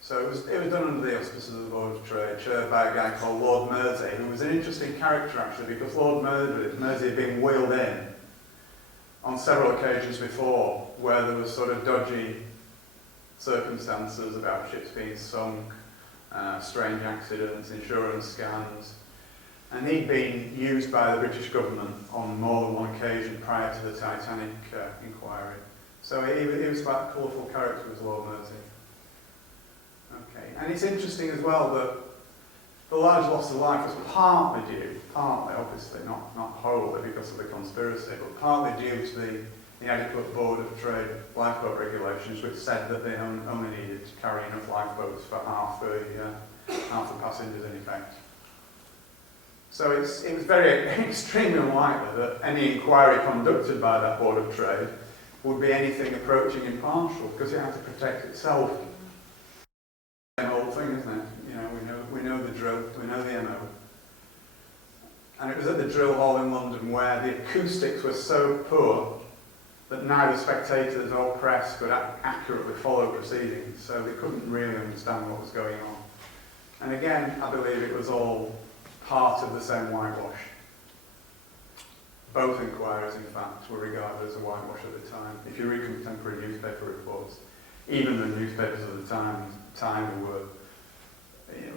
So it was done under the auspices of the Board of Trade, chaired by a guy called Lord Mersey, who was an interesting character actually, because Lord Mersey had been wheeled in on several occasions before, where there was sort of dodgy circumstances about ships being sunk, strange accidents, insurance scams, and he'd been used by the British government on more than one occasion prior to the Titanic inquiry. So he was quite a colourful character, was Lord Mersey. Okay, and it's interesting as well that the large loss of life was partly obviously, not wholly because of the conspiracy, but partly due to the inadequate Board of Trade lifeboat regulations, which said that they only needed to carry enough lifeboats for half the passengers in effect. So it was very extremely unlikely that any inquiry conducted by that Board of Trade would be anything approaching impartial, because it had to protect itself. Same old thing, isn't it? You know, we know the drill, we know the MO. And it was at the drill hall in London where the acoustics were so poor that neither spectators or press could accurately follow proceedings, so they couldn't really understand what was going on. And again, I believe it was all part of the same whitewash. Both inquiries, in fact, were regarded as a whitewash at the time. If you read contemporary newspaper reports, even the newspapers of the time were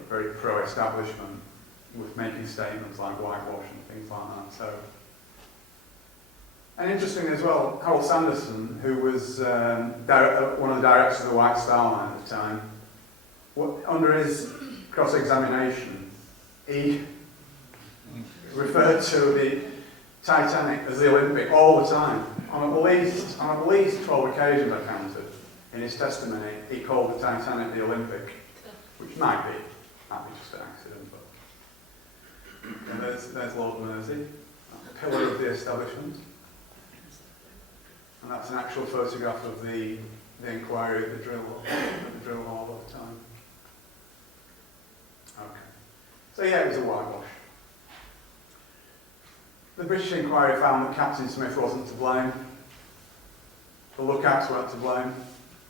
very pro-establishment, with making statements like whitewash and things like that. So, and interesting as well, Harold Sanderson, who was one of the directors of the White Star Line at the time, under his cross-examination, he referred to the Titanic as the Olympic all the time. On at least 12 occasions I counted in his testimony, he called the Titanic the Olympic, which might be just an accident, but and there's Lord Mersey, a pillar of the establishment. And that's an actual photograph of the inquiry at the drill hall at the time. Okay. So yeah, it was a whitewash. The British inquiry found that Captain Smith wasn't to blame. The lookouts weren't to blame.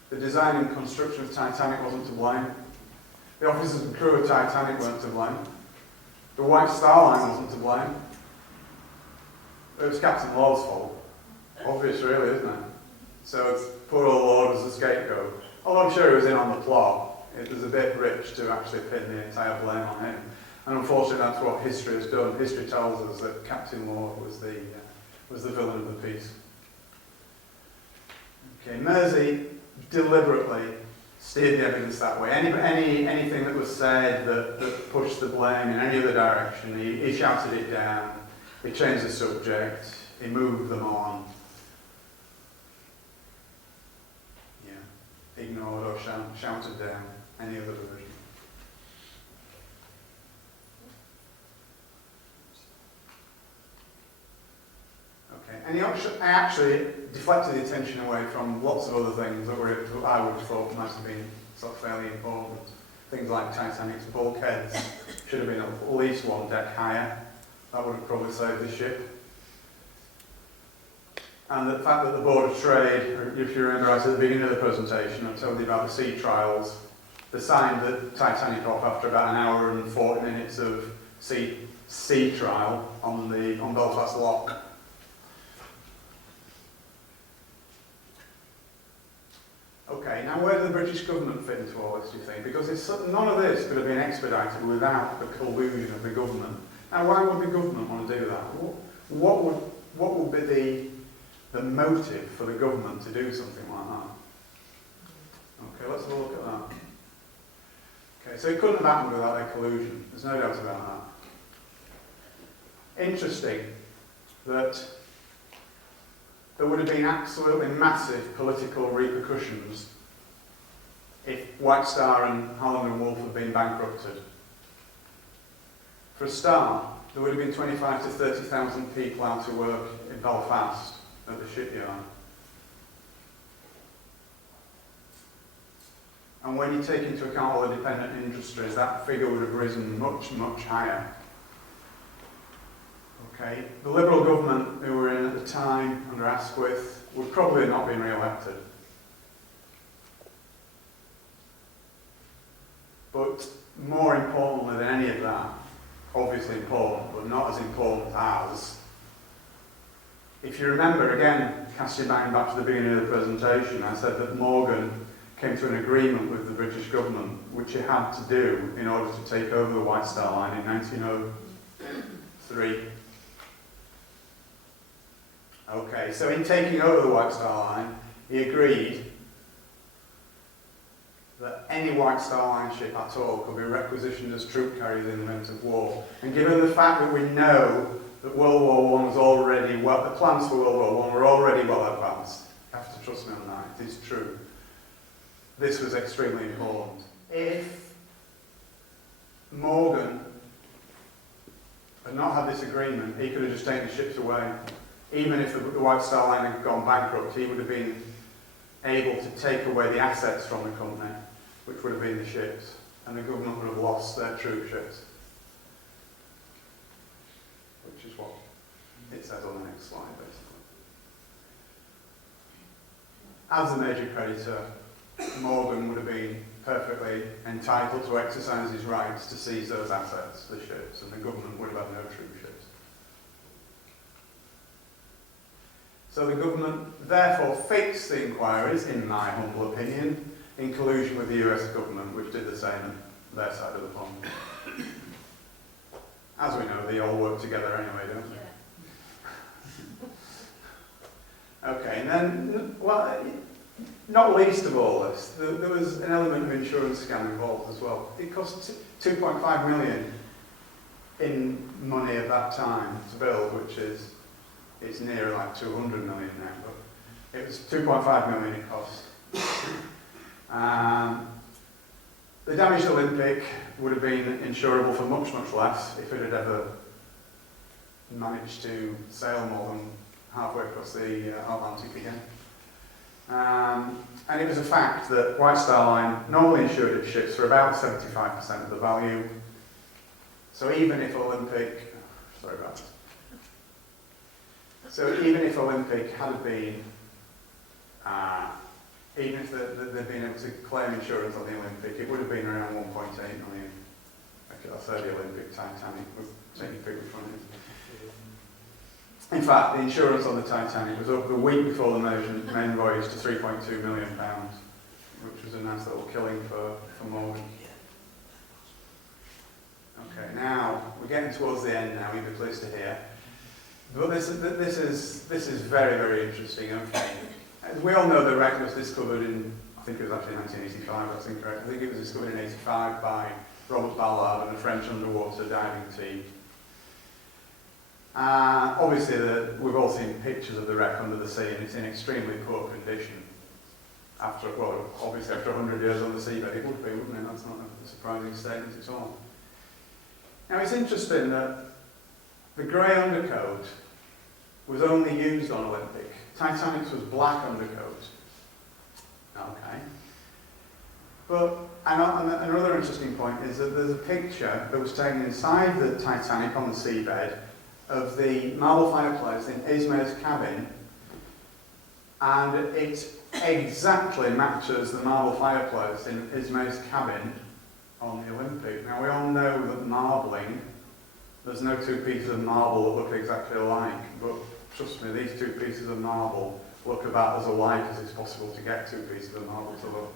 The design and construction of Titanic wasn't to blame. The officers and crew of Titanic weren't to blame. The White Star Line wasn't to blame. It was Captain Lord's fault. Obvious, really, isn't it? So it's poor old Lord as the scapegoat. Although I'm sure he was in on the plot, it was a bit rich to actually pin the entire blame on him. And unfortunately, that's what history has done. History tells us that Captain Lord was the villain of the piece. Okay, Mersey deliberately steered the evidence that way. Anything that was said that pushed the blame in any other direction, he shouted it down, he changed the subject, he moved them on. Yeah, ignored or shouted down any other version. Okay, and he actually deflected the attention away from lots of other things that I would have thought might have been sort of fairly important. Things like Titanic's bulkheads should have been at least one deck higher. That would have probably saved the ship. And the fact that the Board of Trade, if you remember right at the beginning of the presentation, I told you about the sea trials. They signed the Titanic off after about an hour and 40 minutes of sea trial on Belfast Lock. Okay, now where does the British government fit into all this, do you think? Because none of this could have been expedited without the collusion of the government. Now, why would the government want to do that? What would be the motive for the government to do something like that? Okay, let's have a look at that. Okay, so it couldn't have happened without their collusion. There's no doubt about that. Interesting that there would have been absolutely massive political repercussions if White Star and Holland and Wolff had been bankrupted. For a start, there would have been 25 to 30,000 people out to work in Belfast at the shipyard. And when you take into account all the dependent industries, that figure would have risen much, much higher. Okay, the Liberal government who were in at the time, under Asquith, would probably have not been re-elected. But more importantly than any of that, obviously important, but not as important as, if you remember, again, cast your mind back to the beginning of the presentation, I said that Morgan came to an agreement with the British government, which he had to do in order to take over the White Star Line in 1903. Okay, so in taking over the White Star Line, he agreed that any White Star Line ship at all could be requisitioned as troop carriers in the event of war. And given the fact that we know that World War I was already the plans for World War I were already well advanced, you have to trust me on that, it is true. This was extremely important. If Morgan had not had this agreement, he could have just taken the ships away. Even if the White Star Line had gone bankrupt, he would have been able to take away the assets from the company, which would have been the ships, and the government would have lost their troop ships. Which is what it says on the next slide, basically. As the major creditor, Morgan would have been perfectly entitled to exercise his rights to seize those assets, the ships, and the government would have had no troop ships. So the government therefore fixed the inquiries, in my humble opinion, in collusion with the US government, which did the same on their side of the pond. As we know, they all work together anyway, don't they? Okay, and then, well, not least of all this, there was an element of insurance scam involved as well. It cost 2.5 million in money at that time to build, which is, it's near like 200 million now, but it was 2.5 million it cost. The damaged Olympic would have been insurable for much, much less if it had ever managed to sail more than halfway across the Atlantic again. And it was a fact that White Star Line normally insured its ships for about 75% of the value. So even if Olympic, sorry about that. So even if Olympic had been, even if they'd been able to claim insurance on the Olympic, it would have been around 1.8 million. Okay, that's the Olympic Titanic, we'll take a picture from it. In fact, the insurance on the Titanic was up the week before the main voyage to £3.2 million, which was a nice little killing for Morgan. Okay, now we're getting towards the end now, you'll be pleased to hear. But this is very, very interesting. Okay. As we all know, the wreck was discovered in, I think it was actually 1985, that's incorrect. I think it was discovered in 85 by Robert Ballard and a French underwater diving team. Obviously, we've all seen pictures of the wreck under the sea, and it's in extremely poor condition. Obviously after 100 years on the seabed, it would be, wouldn't it? That's not a surprising statement at all. Now, it's interesting that the grey undercoat was only used on Olympic. Titanic's was black undercoat. Okay. But another interesting point is that there's a picture that was taken inside the Titanic on the seabed of the marble fireplace in Ismay's cabin, and it exactly matches the marble fireplace in Ismay's cabin on the Olympic. Now, we all know that marbling, there's no two pieces of marble that look exactly alike, but trust me, these two pieces of marble look about as alike as it's possible to get two pieces of marble to look.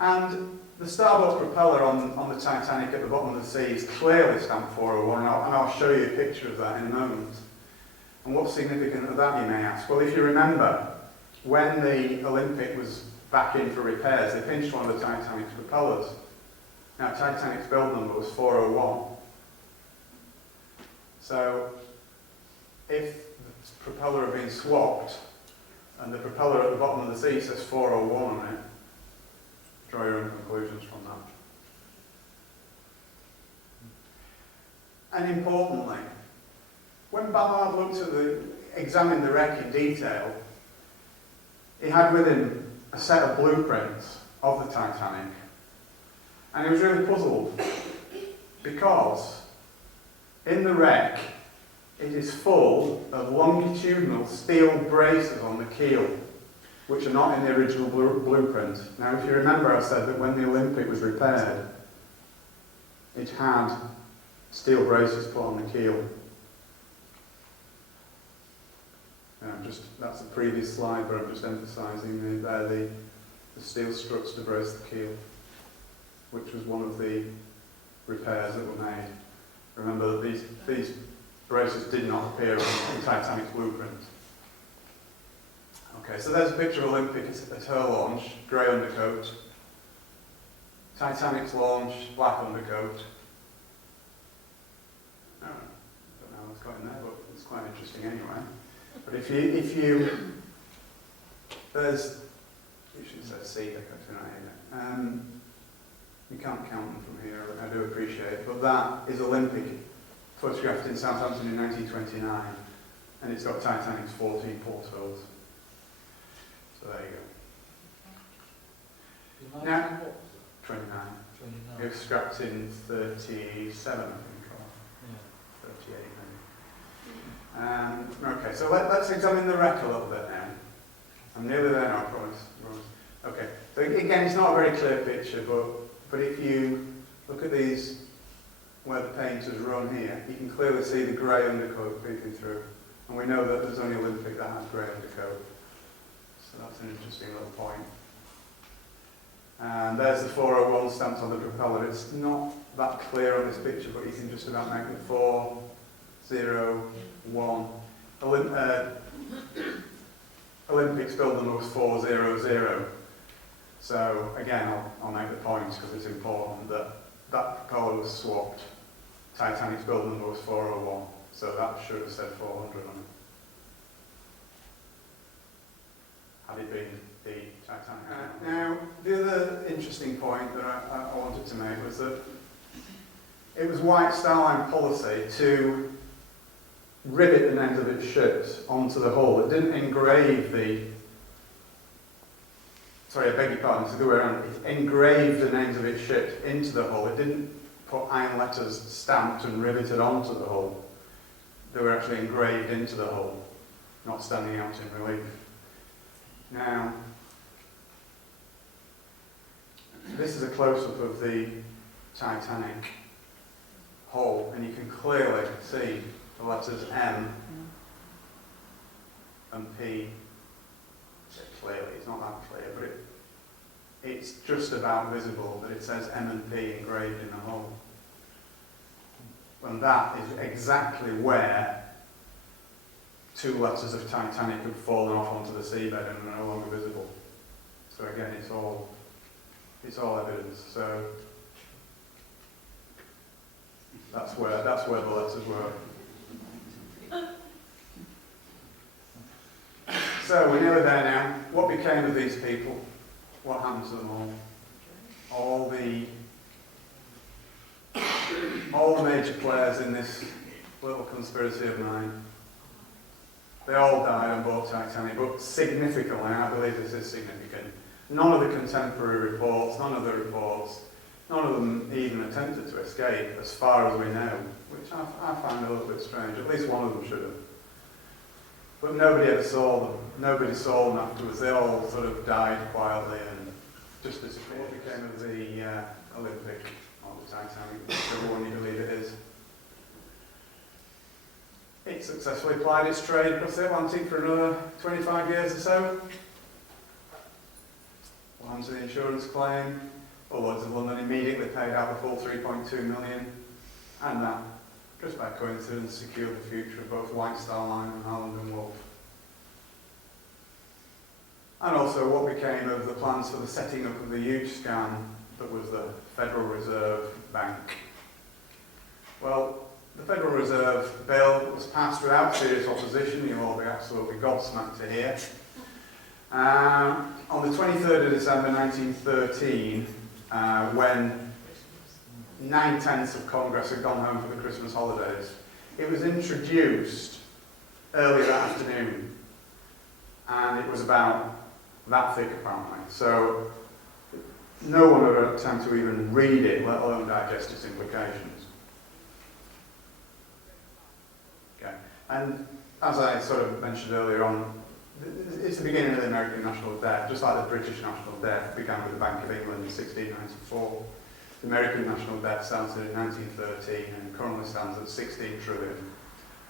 And the starboard propeller on the Titanic at the bottom of the sea is clearly stamped 401, and I'll show you a picture of that in a moment. And what's significant of that, you may ask? Well, if you remember, when the Olympic was back in for repairs, they pinched one of the Titanic's propellers. Now, Titanic's build number was 401. So, if the propeller had been swapped, and the propeller at the bottom of the sea says 401 on it, draw your own conclusions from that. And importantly, when Ballard examined the wreck in detail, he had with him a set of blueprints of the Titanic. And he was really puzzled because in the wreck it is full of longitudinal steel braces on the keel, which are not in the original blueprint. Now, if you remember, I said that when the Olympic was repaired, it had steel braces put on the keel. That's the previous slide, but I'm just emphasising the steel struts to brace the keel, which was one of the repairs that were made. Remember that these braces did not appear on Titanic's blueprint. Okay, so there's a picture of Olympic at her launch, grey undercoat. Titanic's launch, black undercoat. I don't know what's got in there, but it's quite interesting anyway. But if you there's, you should say C, you can't count them from here, I do appreciate it, but that is Olympic, photographed in Southampton in 1929, and it's got Titanic's 14 portholes. So there you go. Now, 29. It was scrapped in 37, I think, or 38 maybe. Okay, so let's examine the wreck a little bit now. I'm nearly there now, I promise. Okay, so again, it's not a very clear picture, but if you look at these, where the paint has run here, you can clearly see the grey undercoat peeking through. And we know that there's only Olympic that has grey undercoat. So that's an interesting little point. And there's the 401 stamped on the propeller. It's not that clear on this picture, but you can just about make it 401. Olympic's build number was 400. So again, I'll make the point because it's important that that propeller was swapped. Titanic's build number was 401, so that should have said 400 on it. Had it been the Titanic. Now, the other interesting point that I wanted to make was that it was White Star Line policy to rivet the ends of its ships onto the hull. It didn't engrave I beg your pardon, it's the other way around. It engraved the names of its ships into the hull. It didn't put iron letters stamped and riveted onto the hull. They were actually engraved into the hull, not standing out in relief. Now, this is a close-up of the Titanic hull, and you can clearly see the letters M and P. Clearly, it's not that clear, but it's just about visible that it says M and P engraved in the hull. And that is exactly where 2 letters of Titanic had fallen off onto the seabed and are no longer visible. So again, it's all evidence. So that's where the letters were. So we're nearly there now. What became of these people? What happened to them all? All the major players in this little conspiracy of mine. They all died on board Titanic, but significantly, and I believe this is significant, none of the contemporary reports, none of them even attempted to escape, as far as we know, which I find a little bit strange. At least one of them should have. But nobody ever saw them. Nobody saw them afterwards. They all sort of died quietly and just disappeared. What became of the Olympic, or the Titanic, whichever one you believe it is? It successfully plied its trade across the Atlantic for another 25 years or so. Onto the insurance claim, the Lloyd's of London immediately paid out the full 3.2 million, and that, just by coincidence, secured the future of both White Star Line and Harland and Wolff. And also what became of the plans for the setting up of the huge scam that was the Federal Reserve Bank. Well, the Federal Reserve Bill was passed without serious opposition. You'll all be absolutely gobsmacked to hear. On the 23rd of December 1913, when 9/10 of Congress had gone home for the Christmas holidays, it was introduced early that afternoon, and it was about that thick apparently. So no one had time to even read it, let alone digest its implications. Okay. And as I sort of mentioned earlier on, it's the beginning of the American national debt, just like the British national debt began with the Bank of England in 1694. The American national debt started in 1913 and currently stands at 16 trillion.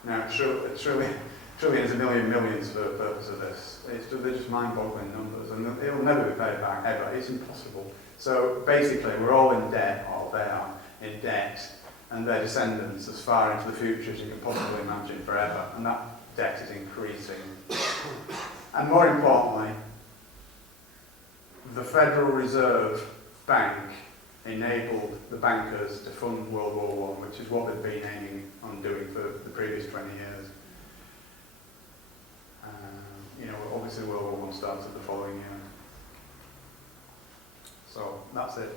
Now, trillion is a million millions for the purpose of this. They're just mind-boggling numbers, and it'll never be paid back, ever. It's impossible. So basically, we're all in debt, or they are in debt, and their descendants as far into the future as you can possibly imagine, forever. And that debt is increasing. And more importantly, the Federal Reserve Bank enabled the bankers to fund World War I, which is what they've been aiming on doing for the previous 20 years. Obviously World War I started the following year. So that's it.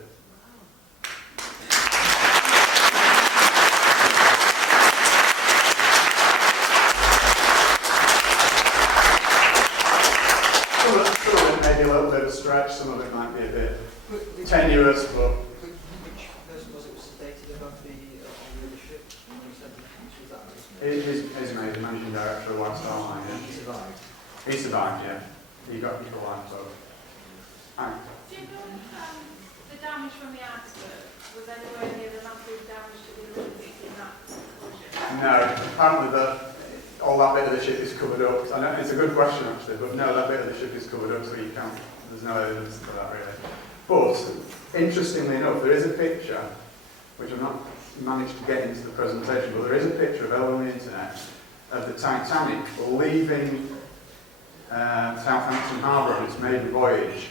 Some of it may be a little bit of a stretch, some of it might be a bit tenuous, but... Which person was it stated about the leadership? He's the managing director of White Star Line. Yeah. He survived. He survived, yeah. He got life, so... Right. Do you know the damage from the iceberg was anywhere near the massive damage to the Olympic in that collision? No, apparently all that bit of the ship is covered up. I know it's a good question actually, but no, that bit of the ship is covered up, so you can't. There's no evidence for that really. But interestingly enough, there is a picture, which I've not managed to get into the presentation, but there is a picture available on the internet of the Titanic leaving Southampton Harbour on its maiden voyage,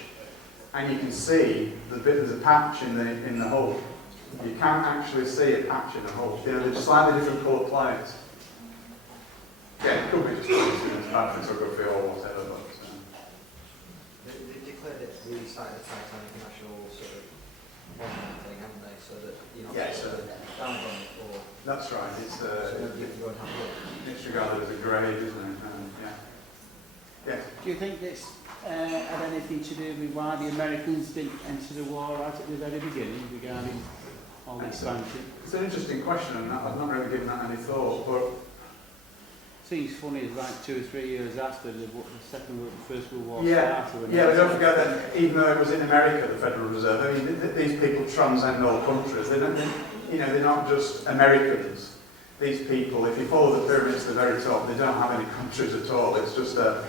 and you can see there's a patch in the hull. You can't actually see a patch in the hull. They're slightly different coloured plates. Yeah, it could be just bad photography or whatever. But, They declared it the site of the Titanic national sort of monument thing, haven't they? So that down on it or. That's right. It's so you can go and have a look. it's regarded as a grave, isn't it? Yeah. Yes. Do you think this had anything to do with why the Americans didn't enter the war right at the very beginning regarding all the expansion? It's an interesting question, and I've not really given that any thought. But Seems funny, it's like 2 or 3 years after the First World War yeah, started. but don't forget that even though it was in America, the Federal Reserve, I mean, these people transcend all countries. They're not just Americans. These people, if you follow the pyramids to the very top, they don't have any countries at all. It's just a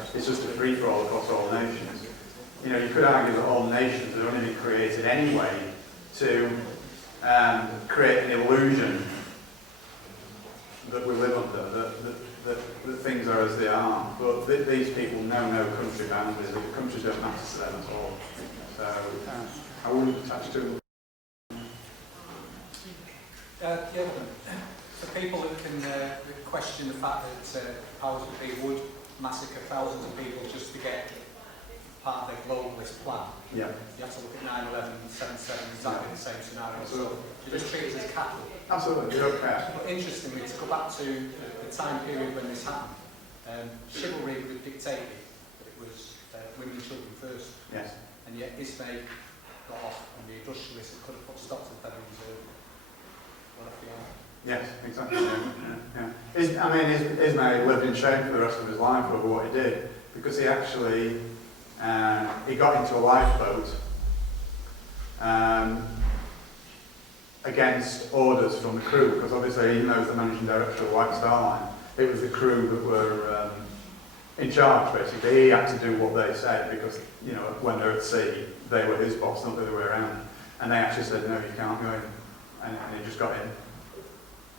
free-for-all across all nations. You could argue that all nations had only been created anyway to create an illusion that we live under, that that things are as they are. But these people know no country boundaries. The countries don't matter to them at all. So I wouldn't attach to them. For people that can question the fact that powers that be would massacre thousands of people just to get part of their globalist plan, yeah, you have to look at 9/11 and 7/7, exactly the same scenario. So you just treat it as cattle. Absolutely, you don't care. But interestingly, to go back to the time period when this happened, chivalry would have dictated that it was women and children first. Yes. And yet Ismay got off, and the industrialists that could have put a stop to the Federal Reserve went off the island. Yes, exactly. Ismay lived in shame for the rest of his life over what he did, because he actually he got into a lifeboat against orders from the crew, because obviously he knows the managing director of White Star Line. It was the crew that were in charge, basically. He had to do what they said, because, you know, when they're at sea, they were his boss, not the other way around. And they actually said, no, you can't go in. And he just got in.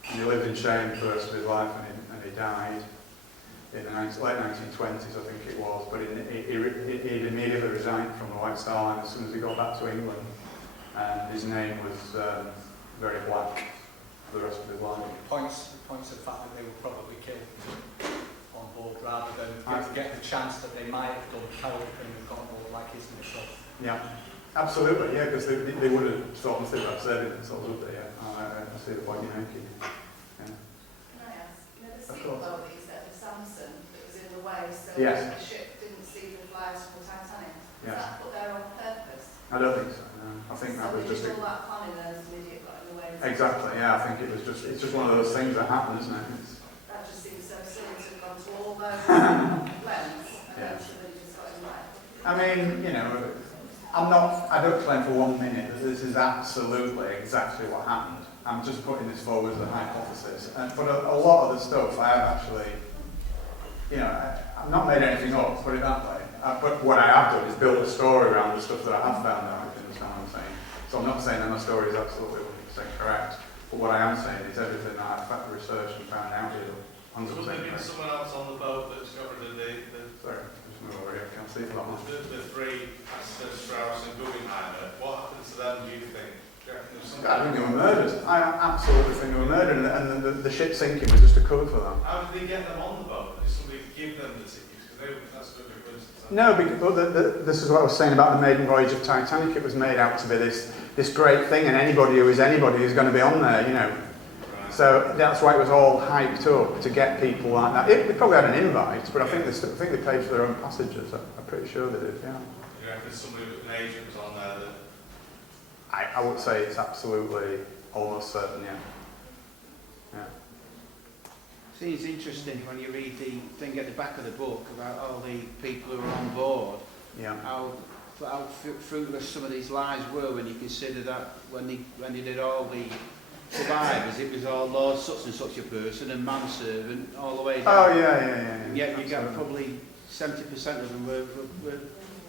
And he lived in shame for the rest of his life, and he died in the late 1920s, I think it was. But he'd immediately resigned from the White Star Line as soon as he got back to England. And his name was very black for the rest of his life. Points to the fact that they were probably killed on board, rather than get the chance that they might have done cowardly and got on board like his himself. Yeah, absolutely, yeah, because they would have thought nothing about saving themselves, would they? Yeah, I see the point you're making. Yeah. Can I ask, you know the seagull that you said of Samson that was in the way so Yes. the ship didn't see the flags from the Titanic? Was Yes. that put there on purpose? I don't think so, no. I think that was just... all that planning and an idiot got in the way? Exactly, yeah, I think it was it's just one of those things that happen, isn't it? That just seems so silly to have gone to all those lengths and Yeah. then somebody just got in the way. I mean, you know, I don't claim for 1 minute that this is absolutely exactly what happened. I'm just putting this forward as a hypothesis. But a lot of the stuff I have actually, you know, I've not made anything up, put it that way. But what I have done is build a story around the stuff that I have found out, if you understand what I'm saying. So I'm not saying that my story is absolutely 100% correct, but what I am saying is everything that I've researched and found out is 100% So maybe correct. someone else on the boat that discovered Sorry, just move over here, I can't see for that much. the three passengers, Strauss and Guggenheimer. What happened to them, do you think? Do you reckon there was something- I think they were murdered. I absolutely think they were murdered, and the ship sinking was just a cover for that. How did they get them on the boat? Did somebody give them the tickets? Because that's a bit of a coincidence. No, because this is what I was saying about the maiden voyage of Titanic. It was made out to be this great thing, and anybody who is anybody is going to be on there, you know. Right. So that's why it was all hyped up to get people like that. They probably had an invite, but I think they paid for their own passages. I'm pretty sure they did. Yeah. Do you reckon somebody with an agent was on there that... I would say it's absolutely almost certain. Yeah. Yeah. See, it's interesting when you read the thing at the back of the book about all the people who were on board, Yeah. how fruitless some of these lies were when you consider that when they did all the survivors, it was all Lord such and such a person and manservant all the way down. Oh yeah. And yet you got Absolutely. probably 70% of them were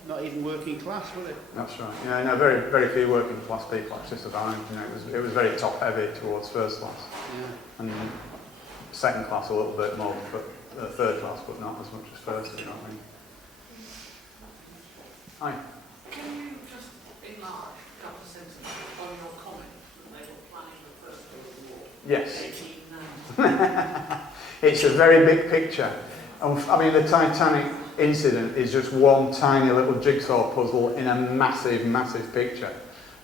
not even working class, were they? That's right. Yeah, no, very, very few working class people actually survived. You know, it was very top heavy towards first class, Yeah. and second class a little bit more, but third class, but not as much as first. You know what I mean? Hi. Can you just enlarge a couple of sentences on your comment that they were planning the First World War? Yes. 1890. It's a very big picture. I mean, the Titanic incident is just one tiny little jigsaw puzzle in a massive, massive picture.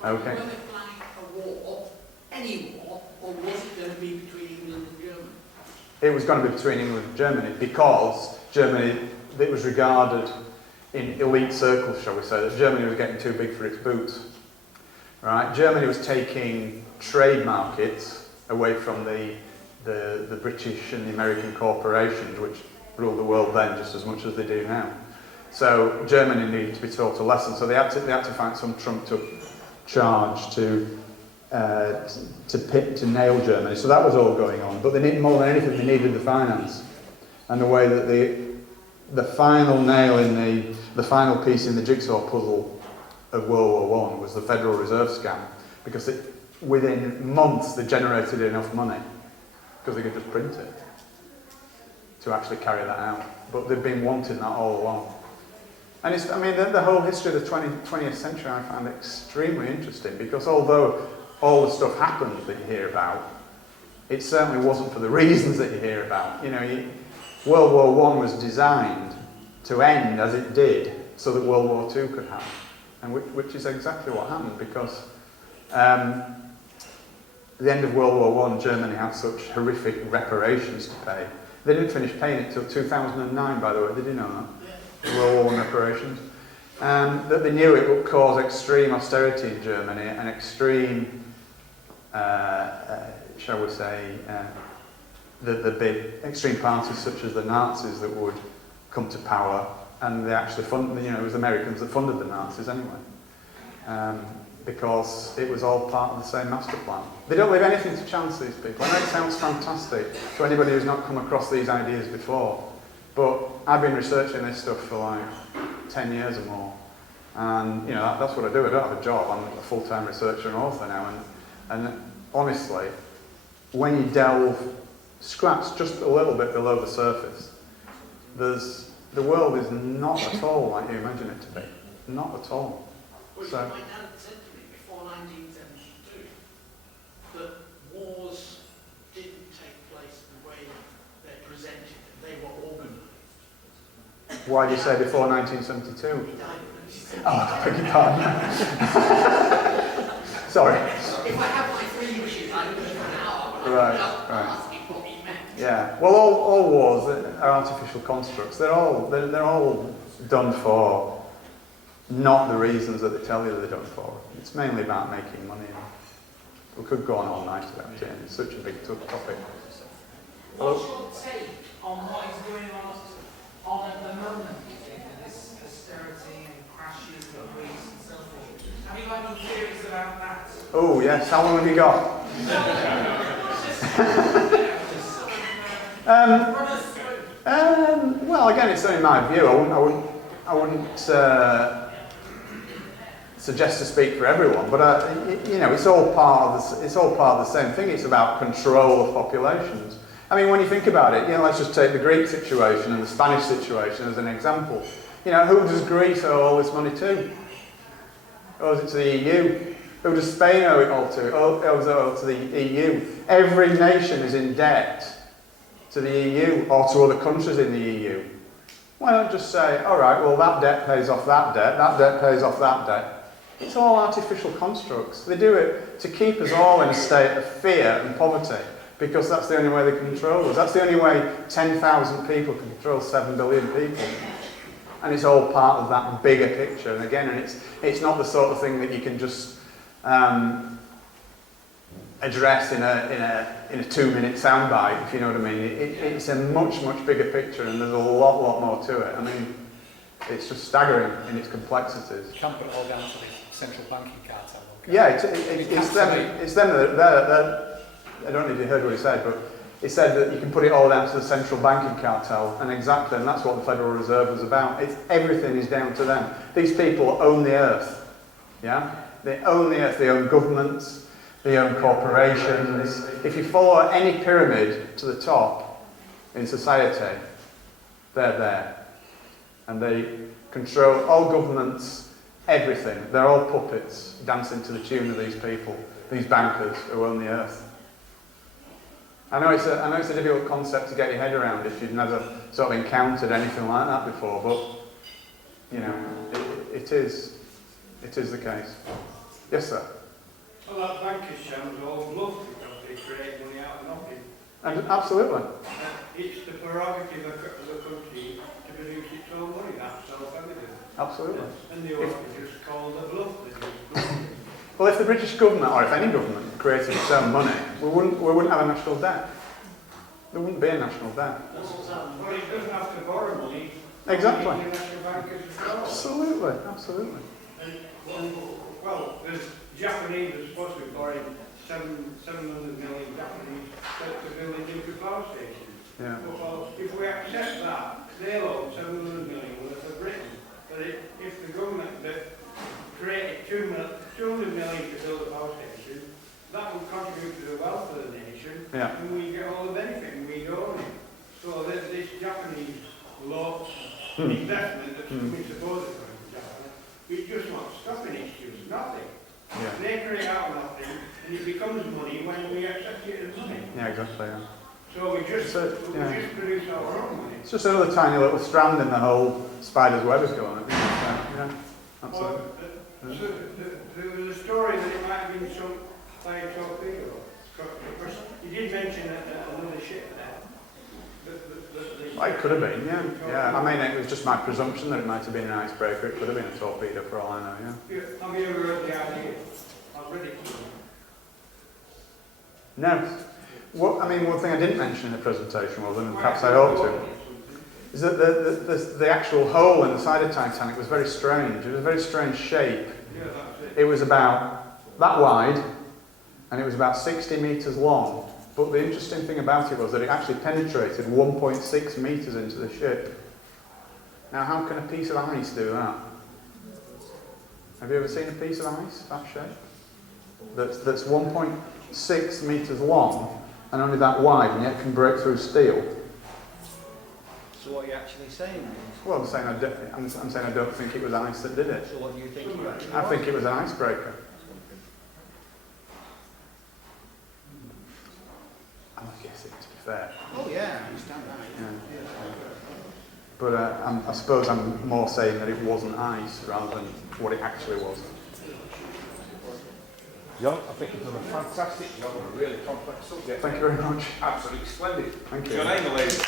Okay. Were they planning a war, any war, or was it going to be between England and Germany? It was going to be between England and Germany, because Germany, it was regarded in elite circles, shall we say, that Germany was getting too big for its boots. Right? Germany was taking trade markets away from the British and the American corporations, which ruled the world then just as much as they do now. So Germany needed to be taught a lesson. So they had to find some trumped-up charge to nail Germany. So that was all going on. But they needed more than anything. They needed the finance, and the way that the final nail in the final piece in the jigsaw puzzle of World War I was the Federal Reserve scam, because within months they generated enough money because they could just print it. to actually carry that out. But they've been wanting that all along. And it's, I mean, the whole history of the 20th century I find extremely interesting, because although all the stuff happened that you hear about, it certainly wasn't for the reasons that you hear about. You know, World War I was designed to end as it did so that World War II could happen, and which is exactly what happened, because at the end of World War I, Germany had such horrific reparations to pay. They didn't finish paying it till 2009, by the way. Did you know that? World War I reparations. That they knew it would cause extreme austerity in Germany and extreme, shall we say, the big extreme parties such as the Nazis that would come to power, and they actually funded, you know, it was the Americans that funded the Nazis anyway, because it was all part of the same master plan. They don't leave anything to chance, these people. I know it sounds fantastic to anybody who's not come across these ideas before, but I've been researching this stuff for like 10 years or more, and you know, that's what I do. I don't have a job. I'm a full-time researcher and author now, and honestly, when you scratch just a little bit below the surface, the world is not at all like you imagine it to be. Not at all. Well, So, my dad said to me before 1972 that wars didn't take place the way they're presented, they were organised. why do you say before 1972? He died when he said, Oh, I beg your pardon. Sorry. if I have my 3 wishes, I would for an hour, but Right, I'm right. asking what he meant. Yeah. Well, all wars are artificial constructs. They're all done for not the reasons that they tell you they're done for. It's mainly about making money. We could go on all night about it. It's such a big topic. What's your take on what is going on at the moment, you think, with this austerity and crashes and Greece and so forth? Have you got any theories about that? Oh, yes. How long have you got? Well, again, it's only my view. I wouldn't suggest to speak for everyone, but you know, it's all part of the same thing. It's about control of populations. I mean, when you think about it, you know, let's just take the Greek situation and the Spanish situation as an example. You know, who does Greece owe all this money to? Owes it to the EU? Who does Spain owe it all to? Owes it all to the EU. Every nation is in debt to the EU or to other countries in the EU. Why not just say, all right, well, that debt pays off that debt pays off that debt. It's all artificial constructs. They do it to keep us all in a state of fear and poverty, because that's the only way they can control us. That's the only way 10,000 people can control 7 billion people. And it's all part of that bigger picture. And again, it's not the sort of thing that you can just address in a 2-minute soundbite, if you know what I mean. It's a much bigger picture, and there's a lot more to it. I mean, it's just staggering in its complexities. You can't put it all down to the central banking cartel. Okay? Yeah, it's them that I don't know if you heard what he said, but he said that you can put it all down to the central banking cartel, and that's what the Federal Reserve was about. Everything is down to them. These people own the earth, yeah? They own the earth, they own governments, they own corporations. If you follow any pyramid to the top in society, they're there. And they control all governments, everything. They're all puppets dancing to the tune of these people, these bankers who own the earth. I know it's a difficult concept to get your head around if you've never sort of encountered anything like that before, but you know, it is the case. Yes, sir. Well, that bankers shams are all bluff because they create money out of nothing. And absolutely. It's the prerogative of the country to produce its own money. That's self-evident. Absolutely. And they ought to just call it a bluff. Well, if the British government, or if any government, created its own money, we wouldn't have a national debt. There wouldn't be a national debt. Well, it doesn't have to borrow money. Exactly. National bankers as well. Absolutely. Well, the Japanese are supposed to be borrowing 700 million Japanese to build a nuclear power station. Yeah. Well, if we accept that, they'll owe 700 million worth of Britain. But if the government that created 200 million to build a power station, that will contribute to the wealth of the nation, Yeah. and we get all the benefit, and we own it. So this an investment that's coming supposedly from China. It just won't stop in its use, nothing. Yeah. They create out nothing, and it becomes money when we accept it as money. Yeah, exactly. Yeah. So we just produce our own money. It's just another tiny little strand in the whole spider's web, is going. Yeah, absolutely. So there was a story that it might have been some by a torpedo. You did mention another ship there. It could have been, yeah. Yeah. I mean, it was just my presumption that it might have been an icebreaker. It could have been a torpedo, for all I know. Yeah. Have you ever heard the idea? I've read it. No. What, I mean, one thing I didn't mention in the presentation was, and perhaps I ought to, is that the actual hole in the side of Titanic was very strange. It was a very strange shape. It was about that wide, and it was about 60 metres long. But the interesting thing about it was that it actually penetrated 1.6 metres into the ship. Now, how can a piece of ice do that? Have you ever seen a piece of ice that shape? That's 1.6 metres long and only that wide, and yet can break through steel. So what are you actually saying? Well, I'm saying I don't think it was ice that did it. So what do you think you actually I think it was an icebreaker. I'm guessing, to be fair. Oh yeah, I understand that. Yeah. But I suppose I'm more saying that it wasn't ice rather than what it actually was. John, I think you've done a fantastic job on a really complex subject. Thank you very much. Absolutely splendid. Thank you. Your name, ladies.